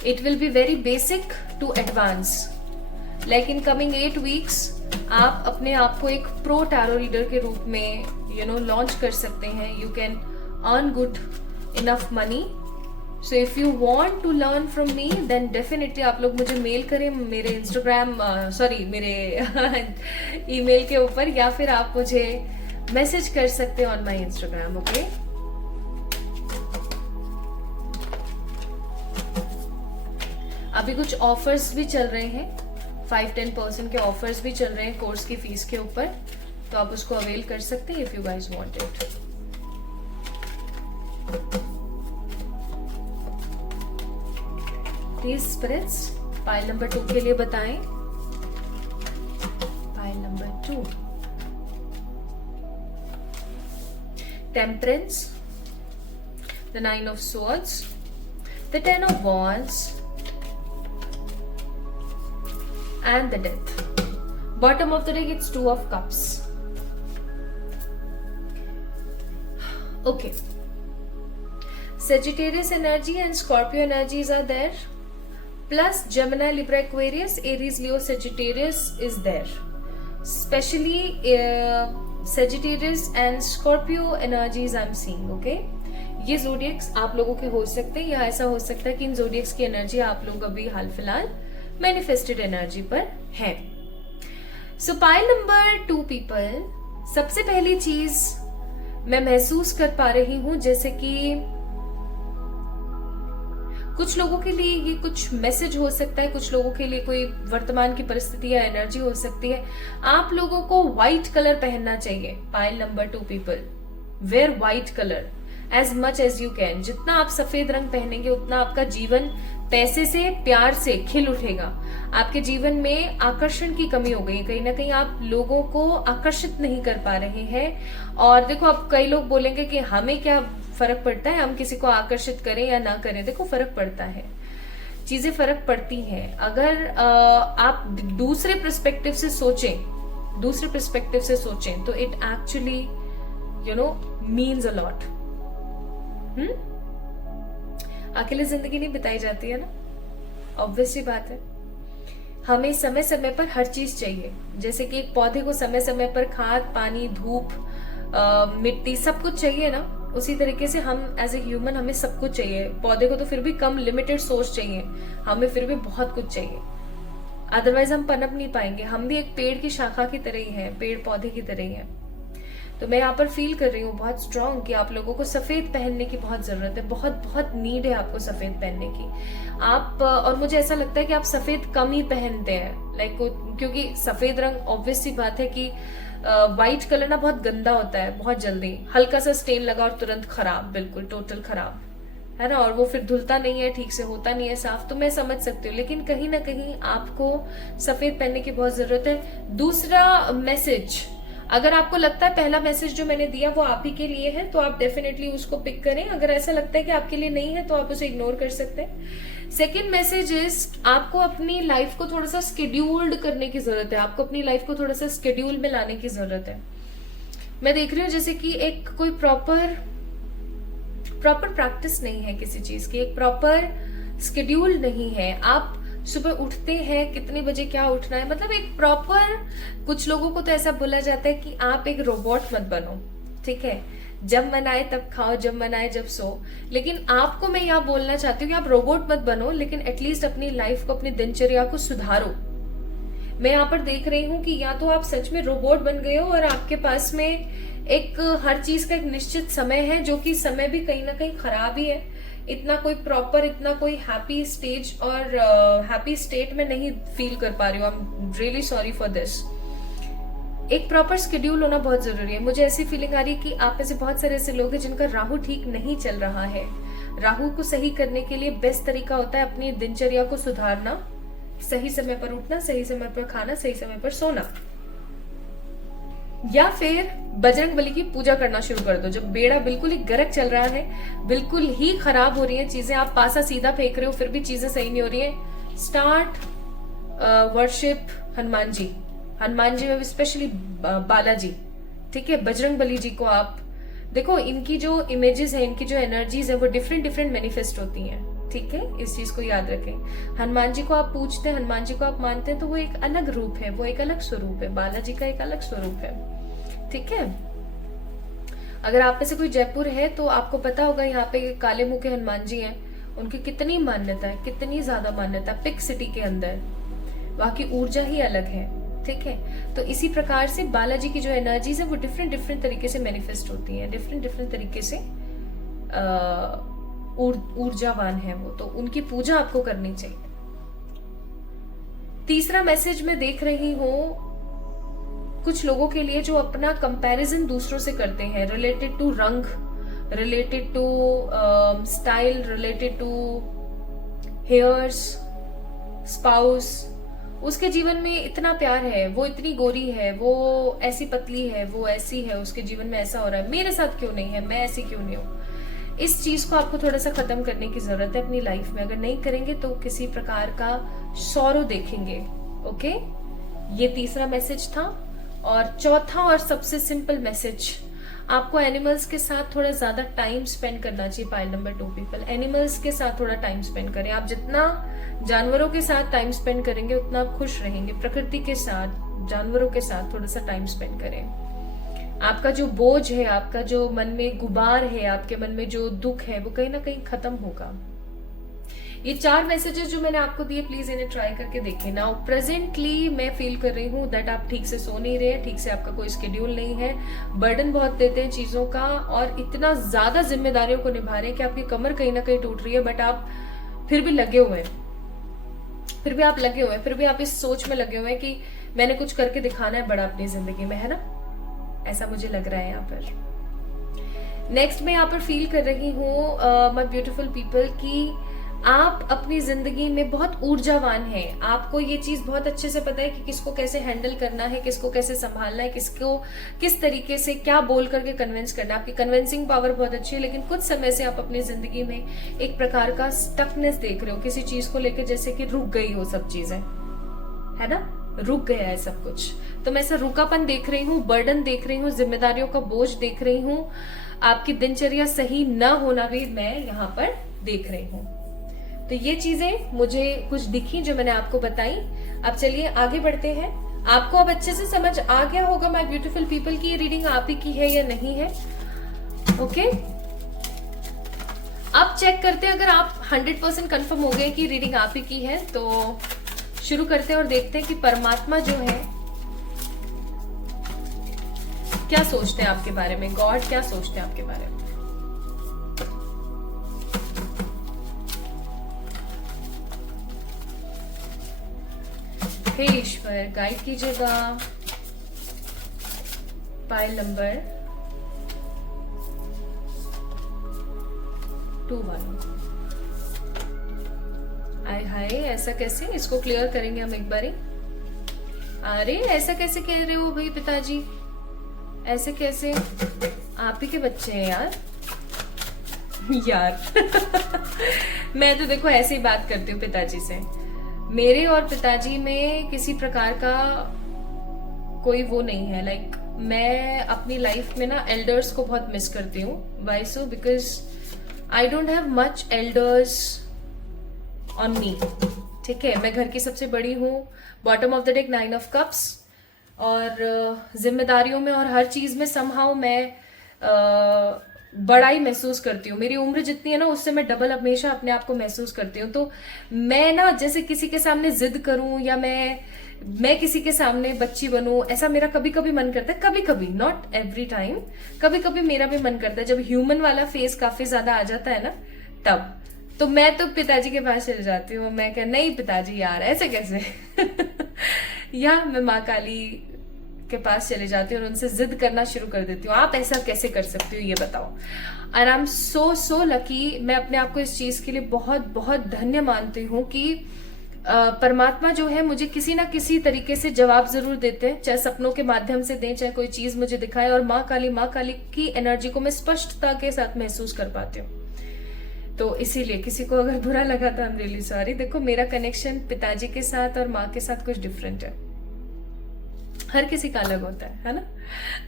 It will be very basic to advance. Like in coming 8 weeks आप अपने आप को एक प्रो टैरो रीडर के रूप में लॉन्च कर सकते हैं। You can earn good enough money. So if you want to learn from me, then definitely आप लोग मुझे मेल करें मेरे इंस्टाग्राम मेरे ईमेल के ऊपर, या फिर आप मुझे मैसेज कर सकते हैं ऑन माय इंस्टाग्राम। ओके, अभी कुछ ऑफर्स भी चल रहे हैं, 5-10% के ऑफर्स भी चल रहे हैं कोर्स की फीस के ऊपर, तो आप उसको अवेल कर सकते हैं if you guys want it. Please spirits pile number 2 के लिए बताएं। Pile number 2, temperance, the 9 of swords, the 10 of wands and the death. Bottom of the deck, it's 2 of cups. Okay, Sagittarius energy and Scorpio energies are there, plus Gemini, Libra, Aquarius, Aries, Leo, Sagittarius is there. Especially Sagittarius and Scorpio energies I'm seeing. Okay, ये जोडियक्स आप लोगों के हो सकते हैं, या ऐसा हो सकता है कि इन जोडियक्स की एनर्जी आप लोग अभी हाल फिलहाल मैनिफेस्टेड एनर्जी पर है। सो पाइल नंबर 2 पीपल, सबसे पहली चीज मैं महसूस कर पा रही हूं जैसे कि कुछ लोगों के लिए ये कुछ मैसेज हो सकता है, कुछ लोगों के लिए कोई वर्तमान की परिस्थिति या एनर्जी हो सकती है। आप लोगों को व्हाइट कलर पहनना चाहिए। Pile number 2 people, wear white colour as much as you can. जितना आप सफेद रंग पहनेंगे उतना आपका जीवन पैसे से, प्यार से खिल उठेगा। आपके जीवन में आकर्षण की कमी हो गई, कहीं ना कहीं आप लोगों को आकर्षित नहीं कर पा रहे हैं। और देखो, अब कई लोग बोलेंगे कि हमें क्या फर्क पड़ता है, हम किसी को आकर्षित करें या ना करें। देखो, फर्क पड़ता है, चीजें फर्क पड़ती हैं। अगर आप दूसरे पर्सपेक्टिव से सोचें तो it actually means a lot. अकेले जिंदगी नहीं बिताई जाती है ना, ऑब्वियस सी बात है। हमें समय समय पर हर चीज चाहिए। जैसे कि एक पौधे को समय समय पर खाद, पानी, धूप, मिट्टी सब कुछ चाहिए ना, उसी तरीके से हम एज ए ह्यूमन हमें सब कुछ चाहिए। पौधे को तो फिर भी कम लिमिटेड सोर्स चाहिए, हमें फिर भी बहुत कुछ चाहिए, अदरवाइज हम पनप नहीं पाएंगे। हम भी एक पेड़ की शाखा की तरह ही हैं, पेड़ पौधे की तरह ही हैं। तो मैं यहाँ पर फील कर रही हूँ बहुत स्ट्रांग कि आप लोगों को सफेद पहनने की बहुत जरूरत है, बहुत बहुत नीड है आपको सफेद पहनने की। आप और मुझे ऐसा लगता है कि आप सफेद कम ही पहनते हैं, लाइक क्योंकि सफेद रंग ऑब्वियस सी बात है कि व्हाइट कलर ना बहुत गंदा होता है, बहुत जल्दी हल्का सा स्टेन लगा और तुरंत खराब, बिल्कुल टोटल खराब है ना, और वो फिर धुलता नहीं है, ठीक से होता नहीं है साफ। तो मैं समझ सकती हूँ, लेकिन कहीं ना कहीं आपको सफेद पहनने की बहुत जरूरत है। दूसरा मैसेज, अगर आपको लगता है पहला मैसेज जो मैंने दिया वो आप ही के लिए है, तो आप डेफिनेटली उसको पिक करें। अगर ऐसा लगता है कि आपके लिए नहीं है तो आप उसे इग्नोर कर सकते हैं। सेकेंड मैसेज इज, आपको अपनी लाइफ को थोड़ा सा स्केड्यूल्ड करने की जरूरत है, आपको अपनी लाइफ को थोड़ा सा स्केड्यूल में लाने की जरूरत है। मैं देख रही हूँ जैसे कि एक कोई प्रॉपर प्रैक्टिस नहीं है किसी चीज की, एक प्रॉपर स्केड्यूल नहीं है। आप सुबह उठते हैं, कितने बजे क्या उठना है, मतलब एक प्रॉपर, कुछ लोगों को तो ऐसा बोला जाता है कि आप एक रोबोट मत बनो, ठीक है, जब मन आए तब खाओ, जब मन आए जब सो। लेकिन आपको मैं यहाँ बोलना चाहती हूँ कि आप रोबोट मत बनो, लेकिन एटलीस्ट अपनी लाइफ को, अपनी दिनचर्या को सुधारो। मैं यहाँ पर देख रही हूँ कि या तो आप सच में रोबोट बन गए हो और आपके पास में एक हर चीज का एक निश्चित समय है, जो कि समय भी कहीं ना कहीं खराब ही है। इतना कोई प्रॉपर, इतना कोई हैप्पी स्टेज और हैप्पी स्टेट में नहीं फील कर पा रही हूँ। आई am really sorry for this. एक प्रॉपर शेड्यूल होना बहुत जरूरी है। मुझे ऐसी फीलिंग आ रही है कि आप में से बहुत सारे ऐसे लोग हैं जिनका राहु ठीक नहीं चल रहा है। राहु को सही करने के लिए बेस्ट तरीका होता है अपनी दिनचर्या को सुधारना, सही समय पर उठना, सही समय पर खाना, सही समय पर सोना। या फिर बजरंग बली की पूजा करना शुरू कर दो। जब बेड़ा बिल्कुल ही गरक चल रहा है, बिल्कुल ही खराब हो रही है चीजें, आप पासा सीधा फेंक रहे हो फिर भी चीजें सही नहीं हो रही है, स्टार्ट वर्शिप हनुमान जी। हनुमान जी में स्पेशली बालाजी, ठीक है, बजरंग बली जी को आप देखो, इनकी जो इमेजेस है, इनकी जो एनर्जीज है वो डिफरेंट डिफरेंट मैनिफेस्ट होती हैं, ठीक है, इस चीज को याद रखें। हनुमान जी को आप पूछते हैं, हनुमान जी को आप मानते हैं, तो वो एक अलग रूप है, वो एक अलग स्वरूप है, बालाजी का एक अलग स्वरूप है, ठीक है। अगर आप में से कोई जयपुर है तो आपको पता होगा यहाँ पे काले मुंह के हनुमान जी हैं, उनकी कितनी मान्यता है, कितनी ज्यादा मान्यता, पिक सिटी के अंदर, वहां की ऊर्जा ही अलग है, ठीक है। तो इसी प्रकार से बालाजी की जो एनर्जीज है वो डिफरेंट डिफरेंट तरीके से मैनिफेस्ट होती हैं, डिफरेंट डिफरेंट तरीके से ऊर्जावान है वो, तो उनकी पूजा आपको करनी चाहिए। तीसरा मैसेज मैं देख रही हूं कुछ लोगों के लिए जो अपना कंपैरिजन दूसरों से करते हैं, रिलेटेड टू रंग, related to style, related to hairs, spouse. उसके जीवन में इतना प्यार है, वो इतनी गोरी है, वो ऐसी पतली है, वो ऐसी है, उसके जीवन में ऐसा हो रहा है, मेरे साथ क्यों नहीं है, मैं ऐसी क्यों नहीं हूं। इस चीज को आपको थोड़ा सा खत्म करने की जरूरत है अपनी लाइफ में। अगर नहीं करेंगे तो किसी प्रकार का सौरव देखेंगे, ओके। ये तीसरा मैसेज था। और चौथा और सबसे सिंपल मैसेज, आपको एनिमल्स के साथ थोड़ा ज्यादा टाइम स्पेंड करना चाहिए। पाइल नंबर 2 पीपल, एनिमल्स के साथ थोड़ा टाइम स्पेंड करें। आप जितना जानवरों के साथ टाइम स्पेंड करेंगे उतना आप खुश रहेंगे। प्रकृति के साथ, जानवरों के साथ थोड़ा सा टाइम स्पेंड करें। आपका जो बोझ है, आपका जो मन में गुबार है, आपके मन में जो दुख है, वो कहीं ना कहीं खत्म होगा। ये 4 मैसेजेस जो मैंने आपको दिए, प्लीज इन्हें ट्राई करके देखें। नाउ प्रेजेंटली मैं फील कर रही हूँ दैट आप ठीक से सो नहीं रहे, ठीक से आपका कोई स्केड्यूल नहीं है, बर्डन बहुत देते हैं चीजों का, और इतना ज्यादा जिम्मेदारियों को निभा रहे हैं कि आपकी कमर कहीं ना कहीं टूट रही है, बट आप फिर भी लगे हुए हैं, फिर भी आप लगे हुए हैं, फिर भी आप इस सोच में लगे हुए हैं कि मैंने कुछ करके दिखाना है बड़ा अपनी जिंदगी में, है ना। ऐसा मुझे लग रहा है यहाँ पर। नेक्स्ट मैं यहाँ पर फील कर रही हूँ माय ब्यूटीफुल पीपल कि आप अपनी जिंदगी में बहुत ऊर्जावान हैं। आपको ये चीज बहुत अच्छे से पता है कि किसको कैसे हैंडल करना है, किसको कैसे संभालना है, किसको किस तरीके से क्या बोल करके कन्विंस करना है। आपकी कन्विंसिंग पावर बहुत अच्छी है, लेकिन कुछ समय से आप अपनी जिंदगी में एक प्रकार का स्टकनेस देख रहे हो, किसी चीज को लेकर, जैसे कि रुक गई हो सब चीजें, है ना, रुक गया है सब कुछ। तो मैं ऐसा रुकापन देख रही हूँ, बर्डन देख रही हूँ, जिम्मेदारियों का बोझ देख रही हूँ, आपकी दिनचर्या सही न होना भी मैं यहाँ पर देख रही हूँ। तो ये चीजें मुझे कुछ दिखी जो मैंने आपको बताई। अब चलिए आगे बढ़ते हैं। आपको अब अच्छे से समझ आ गया होगा माय ब्यूटीफुल पीपल की ये रीडिंग आप ही की है या नहीं है, ओके। अब चेक करते हैं, अगर आप 100% कंफर्म हो गए कि रीडिंग आप ही की है तो शुरू करते हैं और देखते हैं कि परमात्मा जो है क्या सोचते हैं आपके बारे में, गॉड क्या सोचते हैं आपके बारे में। हे ईश्वर, गाइड कीजिएगा। पाइल नंबर 2 वाला। आय हाय, ऐसा कैसे, इसको क्लियर करेंगे हम एक बारी। अरे ऐसा कैसे कह रहे हो भाई पिताजी, ऐसे कैसे, आप ही के बच्चे हैं यार। यार मैं तो देखो ऐसे ही बात करती हूँ पिताजी से। मेरे और पिताजी में किसी प्रकार का कोई वो नहीं है। लाइक मैं अपनी लाइफ में ना एल्डर्स को बहुत मिस करती हूँ। Why so? Because I don't have much elders on me, ठीक है। मैं घर की सबसे बड़ी हूँ, bottom of the deck 9 of cups, और जिम्मेदारियों में और हर चीज में समहाउ मैं बड़ा ही महसूस करती हूँ। मेरी उम्र जितनी है ना उससे मैं डबल हमेशा अपने आप को महसूस करती हूँ। तो मैं ना जैसे किसी के सामने जिद करूं या मैं किसी के सामने बच्ची बनूं, ऐसा मेरा कभी कभी मन करता है। कभी कभी, नॉट एवरी टाइम, कभी कभी मेरा भी मन करता है। जब ह्यूमन वाला फेस काफी ज्यादा आ जाता है ना, तब तो मैं तो पिताजी के पास चले जाती हूँ। मैं कह नहीं पिताजी यार ऐसे कैसे या मैं माँ काली के पास चले जाती हूँ और उनसे जिद करना शुरू कर देती हूँ, आप ऐसा कैसे कर सकती हो ये बताओ। और आई एम सो लकी। मैं अपने आप को इस चीज के लिए बहुत बहुत धन्य मानती हूँ कि परमात्मा जो है मुझे किसी ना किसी तरीके से जवाब जरूर देते हैं, चाहे सपनों के माध्यम से दें, चाहे कोई चीज मुझे दिखाए, और माँ काली की एनर्जी को मैं स्पष्टता के साथ महसूस कर पाती हूँ। तो इसीलिए किसी को अगर बुरा लगा तो आई एम रियली सॉरी। देखो मेरा कनेक्शन पिताजी के साथ और माँ के साथ कुछ डिफरेंट है, हर किसी का अलग होता है ना।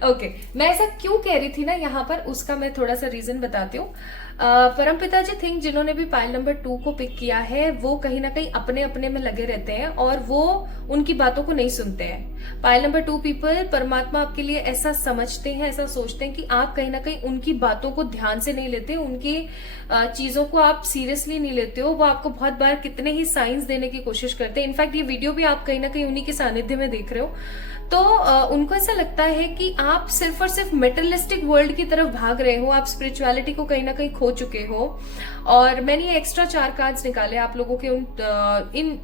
ओके, मैं ऐसा क्यों कह रही थी ना यहाँ पर, उसका मैं थोड़ा सा रीजन बताती हूँ। परमपिता जी थिंक जिन्होंने भी पाइल नंबर 2 को पिक किया है, वो कहीं ना कहीं अपने अपने में लगे रहते हैं और वो उनकी बातों को नहीं सुनते हैं। पाइल नंबर 2 पीपल, परमात्मा आपके लिए ऐसा समझते हैं, ऐसा सोचते हैं कि आप कहीं ना कहीं उनकी बातों को ध्यान से नहीं लेते, उनकी चीजों को आप सीरियसली नहीं लेते हो। वो आपको बहुत बार कितने ही साइंस देने की कोशिश करते हैं। इनफैक्ट ये वीडियो भी आप कहीं ना कहीं उन्हीं के सानिध्य में देख रहे हो, तो उनको ऐसा लगता है कि आप सिर्फ और सिर्फ मेटलिस्टिक वर्ल्ड की तरफ भाग रहे हो, आप स्पिरिचुअलिटी को कहीं ना कहीं खो चुके हो। और मैंने ये एक्स्ट्रा 4 कार्ड्स निकाले आप लोगों के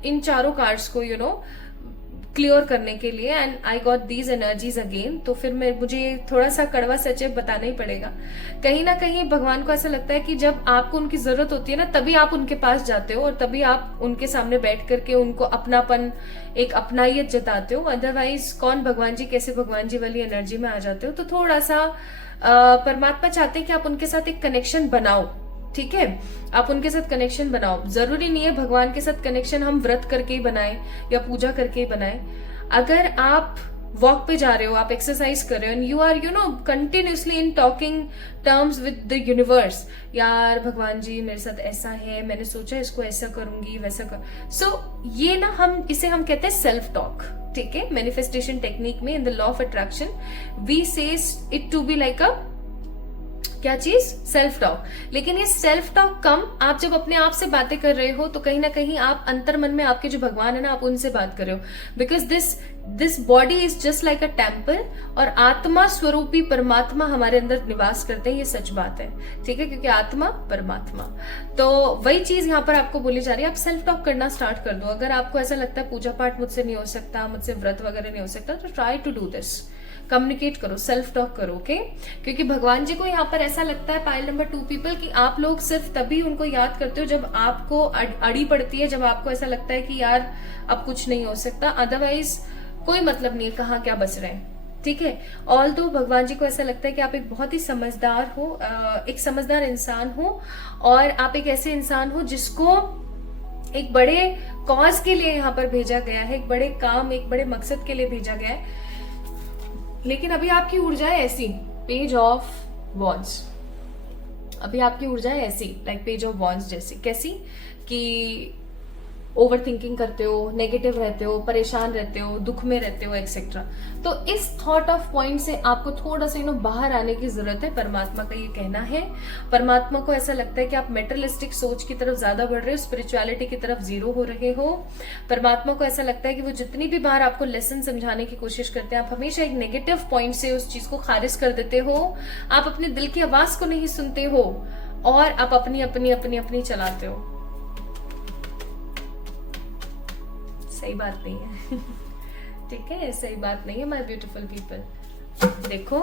इन चारों कार्ड्स को क्लियर करने के लिए, and I got these energies again. तो फिर मुझे थोड़ा सा कड़वा सच बताना ही पड़ेगा। कहीं ना कहीं भगवान को ऐसा लगता है कि जब आपको उनकी जरूरत होती है ना, तभी आप उनके पास जाते हो और तभी आप उनके सामने बैठ करके उनको अपनापन, एक अपनाइयत जताते हो। अदरवाइज कौन भगवान जी कैसे भगवान जी वाली एनर्जी में आ जाते हो। तो थोड़ा सा परमात्मा चाहते हैं कि आप उनके साथ एक कनेक्शन बनाओ, ठीक है, आप उनके साथ कनेक्शन बनाओ। जरूरी नहीं है भगवान के साथ कनेक्शन हम व्रत करके ही बनाएं या पूजा करके ही बनाएं। अगर आप वॉक पे जा रहे हो, आप एक्सरसाइज कर रहे हो, and you are continuously in talking terms with the universe, यार भगवान जी मेरे साथ ऐसा है, मैंने सोचा इसको ऐसा करूंगी वैसा कर। सो ये ना इसे हम कहते हैं सेल्फ टॉक, ठीक है। मैनिफेस्टेशन टेक्निक में in the law of attraction we say it to be like a क्या चीज, सेल्फ टॉक। लेकिन ये सेल्फ टॉक कम, आप जब अपने आप से बातें कर रहे हो तो कहीं ना कहीं आप अंतर मन में आपके जो भगवान है ना, आप उनसे बात कर रहे हो। Because this body is just like a temple, और आत्मा स्वरूपी परमात्मा हमारे अंदर निवास करते हैं, ये सच बात है, ठीक है, क्योंकि आत्मा परमात्मा। तो वही चीज यहाँ पर आपको बोली जा रही है, आप सेल्फ टॉक करना स्टार्ट कर दो। अगर आपको ऐसा लगता है पूजा पाठ मुझसे नहीं हो सकता, मुझसे व्रत वगैरह नहीं हो सकता, तो try to do this, communicate करो, सेल्फ टॉक करो, ओके। क्योंकि भगवान जी को यहाँ पर ऐसा लगता है, पाइल नंबर 2 पीपल, कि आप लोग सिर्फ तभी उनको याद करते हो जब आपको अड़ी पड़ती है, जब आपको ऐसा लगता है कि यार अब कुछ नहीं हो सकता। अदरवाइज कोई मतलब नहीं है कहाँ क्या बच रहे हैं, ठीक है। ऑल दो भगवान जी को ऐसा लगता है कि आप एक बहुत ही समझदार हो, एक समझदार इंसान हो, और आप एक ऐसे इंसान हो जिसको एक बड़े कॉज के लिए यहाँ पर भेजा गया है, एक बड़े काम, एक बड़े मकसद के लिए भेजा गया है। लेकिन अभी आपकी ऊर्जा है ऐसी, पेज ऑफ वॉन्ड्स, अभी आपकी ऊर्जा है ऐसी, लाइक पेज ऑफ वॉन्ड्स जैसी, कैसी कि ओवर थिंकिंग करते हो, नेगेटिव रहते हो, परेशान रहते हो, दुख में रहते हो, एक्सेट्रा। तो इस थॉट ऑफ पॉइंट से आपको थोड़ा सा बाहर आने की जरूरत है, परमात्मा का ये कहना है। परमात्मा को ऐसा लगता है कि आप मेटलिस्टिक सोच की तरफ ज्यादा बढ़ रहे हो, स्पिरिचुअलिटी की तरफ जीरो हो रहे हो। परमात्मा को ऐसा लगता है कि वो जितनी भी बार आपको लेसन समझाने की कोशिश करते हैं, आप हमेशा एक नेगेटिव पॉइंट से उस चीज को खारिज कर देते हो, आप अपने दिल की आवाज को नहीं सुनते हो, और आप अपनी अपनी अपनी अपनी चलाते हो। सही बात नहीं है ठीक है, सही बात नहीं है माय ब्यूटीफुल पीपल। देखो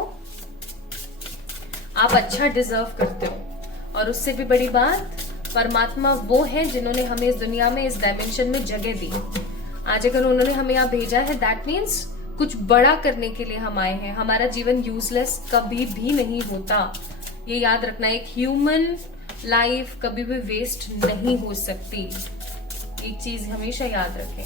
आप अच्छा डिजर्व करते हो, और उससे भी बड़ी बात, परमात्मा वो है जिन्होंने हमें इस दुनिया में, इस डायमेंशन में जगह दी। आज अगर उन्होंने हमें यहाँ भेजा है, दैट मीन्स कुछ बड़ा करने के लिए हम आए हैं। हमारा जीवन यूजलेस कभी भी नहीं होता, ये याद रखना। एक ह्यूमन लाइफ कभी भी वेस्ट नहीं हो सकती, एक चीज हमेशा याद रखें।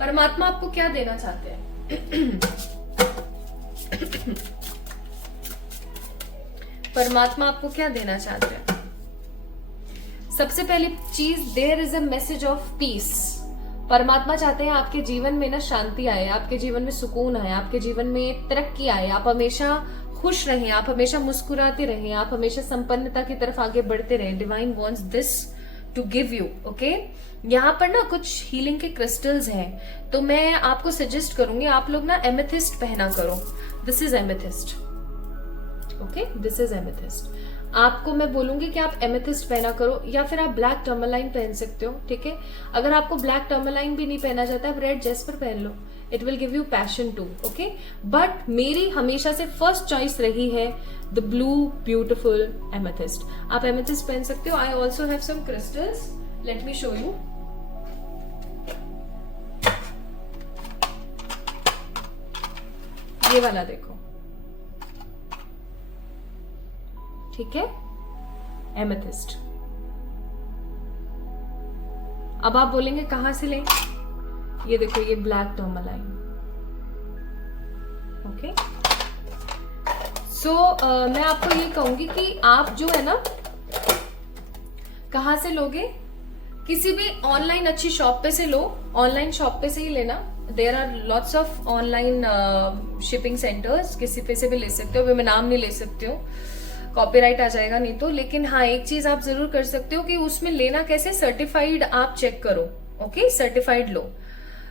परमात्मा आपको क्या देना चाहते हैं? परमात्मा आपको क्या देना चाहते हैं? सबसे पहली चीज, there is a message of peace. परमात्मा चाहते हैं आपके जीवन में ना शांति आए, आपके जीवन में सुकून आए, आपके जीवन में तरक्की आए, आप हमेशा खुश रहें, आप हमेशा मुस्कुराते रहें, आप हमेशा संपन्नता की तरफ आगे बढ़ते रहें। Divine wants this to give you, okay. यहाँ पर ना कुछ हीलिंग के क्रिस्टल्स हैं, तो मैं आपको सजेस्ट करूंगी आप लोग ना एमेथिस्ट पहना करो। This is amethyst, okay, this is amethyst. आपको मैं बोलूंगी कि आप एमेथिस्ट पहना करो, या फिर आप ब्लैक टर्मलाइन पहन सकते हो, ठीक है। अगर आपको ब्लैक टर्मलाइन भी नहीं पहना जाता, आप रेड जेस्पर पहन लो, it will give you passion too, okay. But मेरी हमेशा से फर्स्ट चॉइस रही है द ब्लू ब्यूटिफुल एमेथिस्ट। आप एमेथिस्ट पहन सकते हो। I also have some crystals, let me show you. ये वाला देखो, ठीक है, एमेथिस्ट। अब आप बोलेंगे कहां से लें, ये देखो, ये ब्लैक टर्मलाइन, ओके। सो मैं आपको ये कहूंगी कि आप जो है ना, कहां से लोगे, किसी भी ऑनलाइन अच्छी शॉप पे से लो, ऑनलाइन शॉप पे से ही लेना। There are lots of online shipping centres, किसी पे से भी ले सकते हो। मैं नाम नहीं ले सकती हूँ, कॉपीराइट आ जाएगा नहीं तो। लेकिन हाँ, एक चीज आप जरूर कर सकते हो कि उसमें लेना कैसे, सर्टिफाइड आप चेक करो, ओके, सर्टिफाइड लो।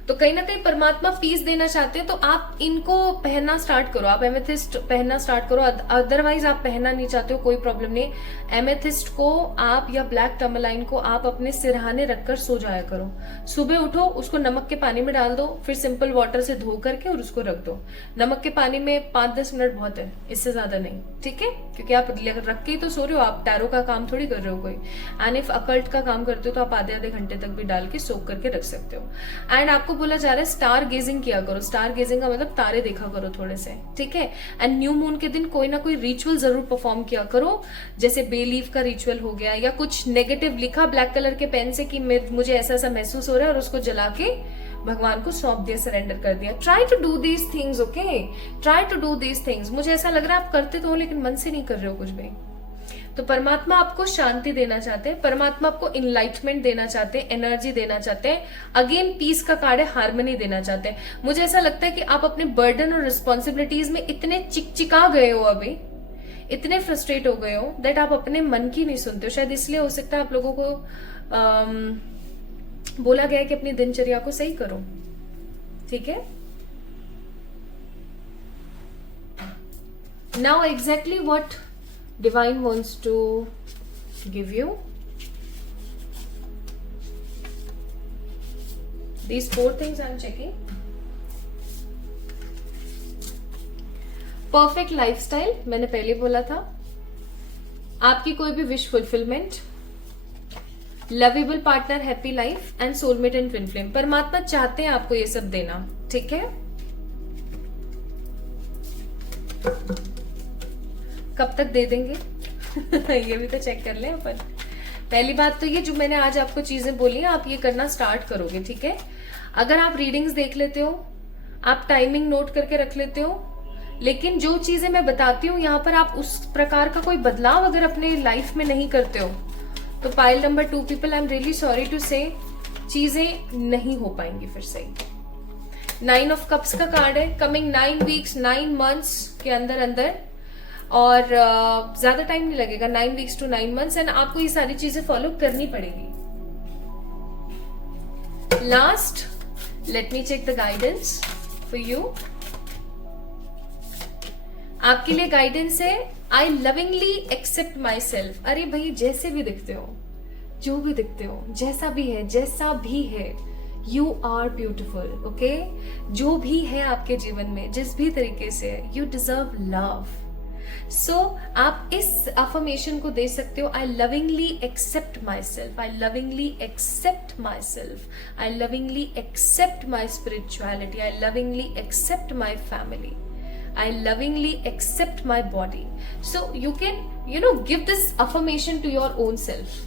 तो कहीं ना कहीं परमात्मा पीस देना चाहते हैं, तो आप इनको पहनना स्टार्ट करो, आप एमेथिस्ट पहनना स्टार्ट करो। अदरवाइज आप पहनना नहीं चाहते हो, कोई प्रॉब्लम नहीं। एमेथिस्ट को आप या ब्लैक टर्मलाइन को आप अपने सिरहाने रखकर सो जाया करो। सुबह उठो, उसको नमक के पानी में डाल दो, फिर सिंपल वाटर से धो करके और उसको रख दो। नमक के पानी में 5-10 मिनट बहुत है, इससे ज्यादा नहीं, ठीक है। क्योंकि आप रख के ही तो सो रहे हो, आप टैरो का काम थोड़ी कर रहे हो कोई। एंड इफ अकल्ट का काम करते हो तो आप आधे घंटे तक भी डाल के सोक करके रख सकते हो। एंड आपको बोला जा रहा है स्टार गेजिंग किया करो। स्टार गेजिंग का मतलब तारे देखा करो थोड़े से, ठीक है। एंड न्यू मून के दिन कोई ना कोई रिचुअल जरूर परफॉर्म किया करो, जैसे बे लीफ का रिचुअल हो गया, या कुछ नेगेटिव लिखा ब्लैक कलर के पेन से कि मुझे ऐसा ऐसा महसूस हो रहा है, और उसको जला के भगवान को सौंप दिया, सरेंडर कर दिया। Try to do these things, okay, try to do these things. मुझे ऐसा लग रहा है आप करते तो हो, लेकिन मन से नहीं कर रहे हो कुछ भी। तो परमात्मा आपको शांति देना चाहते हैं, परमात्मा आपको इनलाइटमेंट देना चाहते हैं, एनर्जी देना चाहते हैं। अगेन पीस का कार्ड है, हार्मनी देना चाहते हैं। मुझे ऐसा लगता है कि आप अपने बर्डन और रिस्पॉन्सिबिलिटीज में इतने चिकचिका गए हो, अभी इतने फ्रस्ट्रेट हो गए हो दैट आप अपने मन की नहीं सुनते हो। शायद इसलिए हो सकता है आप लोगों को बोला गया है कि अपनी दिनचर्या को सही करो, ठीक है। Now exactly what Divine wants to give you these 4 things I'm checking. Perfect lifestyle, मैंने पहले बोला था। आपकी कोई भी wish fulfilment, lovable partner, happy life and soulmate and twin flame. परमात्मा चाहते हैं आपको ये सब देना, ठीक है। कब तक दे देंगे ये भी तो चेक कर लें अपन। पहली बात तो ये जो मैंने आज आपको चीजें बोली, आप ये करना स्टार्ट करोगे, ठीक है। अगर आप रीडिंग्स देख लेते हो, आप टाइमिंग नोट करके रख लेते हो, लेकिन जो चीजें मैं बताती हूँ यहाँ पर आप उस प्रकार का कोई बदलाव अगर अपने लाइफ में नहीं करते हो, तो pile number 2 people, I am really sorry to say, चीजें नहीं हो पाएंगी फिर सही। 9 ऑफ कप्स का कार्ड है। कमिंग 9 वीक्स, 9 मंथ्स के अंदर अंदर, और ज्यादा टाइम नहीं लगेगा, 9 वीक्स टू 9 मंथ्स, एंड आपको ये सारी चीजें फॉलो करनी पड़ेगी। Last, let me check the guidance for you. आपके लिए गाइडेंस है, I lovingly accept myself. अरे भाई, जैसे भी दिखते हो, जो भी दिखते हो, जैसा भी है, जैसा भी है, यू आर ब्यूटिफुल, ओके। जो भी है आपके जीवन में, जिस भी तरीके से, यू डिजर्व लव। सो आप इस अफर्मेशन को दे सकते हो, I lovingly accept myself, I lovingly accept myself, I lovingly accept my spirituality, I lovingly accept my family, I lovingly accept my body. So you can, give this affirmation to your own self.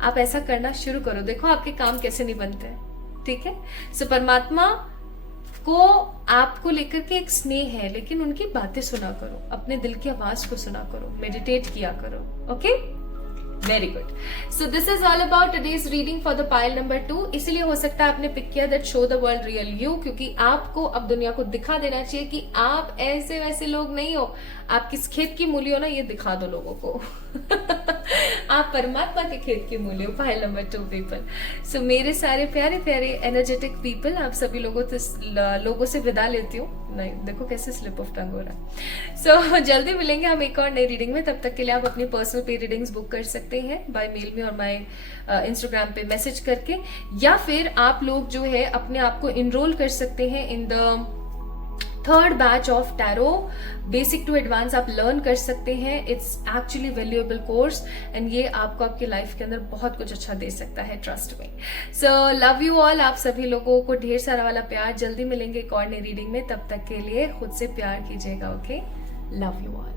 आप ऐसा करना शुरू करो, देखो आपके काम कैसे नहीं बनते हैं, ठीक है। सो परमात्मा को आपको लेकर के एक स्नेह है, लेकिन उनकी बातें सुना करो, अपने दिल की आवाज को सुना करो, मेडिटेट किया करो, okay. Very good. So this is all about today's reading for the pile number 2। इसलिए हो सकता है आपने पिक किया that show the world real you, क्योंकि आपको अब दुनिया को दिखा देना चाहिए कि आप ऐसे वैसे लोग नहीं हो, आप किस खेत की मूली हो ना, ये दिखा दो लोगों को आप परमात्मा के खेत की मूली हो। Pile number 2 people. सो मेरे सारे प्यारे प्यारे एनर्जेटिक पीपल, आप सभी लोगों से विदा लेती हूँ। नहीं, देखो कैसे स्लिप ऑफ टंग हो रहा है। सो जल्दी मिलेंगे हम एक और नई रीडिंग में। तब तक के लिए आप अपनी पर्सनल पे रीडिंग्स बुक कर सकते हैं बाय मेल में और माय इंस्टाग्राम पे मैसेज करके, या फिर आप लोग जो है अपने आप को इनरोल कर सकते हैं in the 3rd batch of tarot basic to advance. आप लर्न कर सकते हैं। It's actually valuable course and ये आपको आपकी लाइफ के अंदर बहुत कुछ अच्छा दे सकता है, ट्रस्ट में। So love you all. आप सभी लोगों को ढेर सारा वाला प्यार। जल्दी मिलेंगे एक और नई रीडिंग में। तब तक के लिए खुद से प्यार कीजिएगा। Okay, love you all.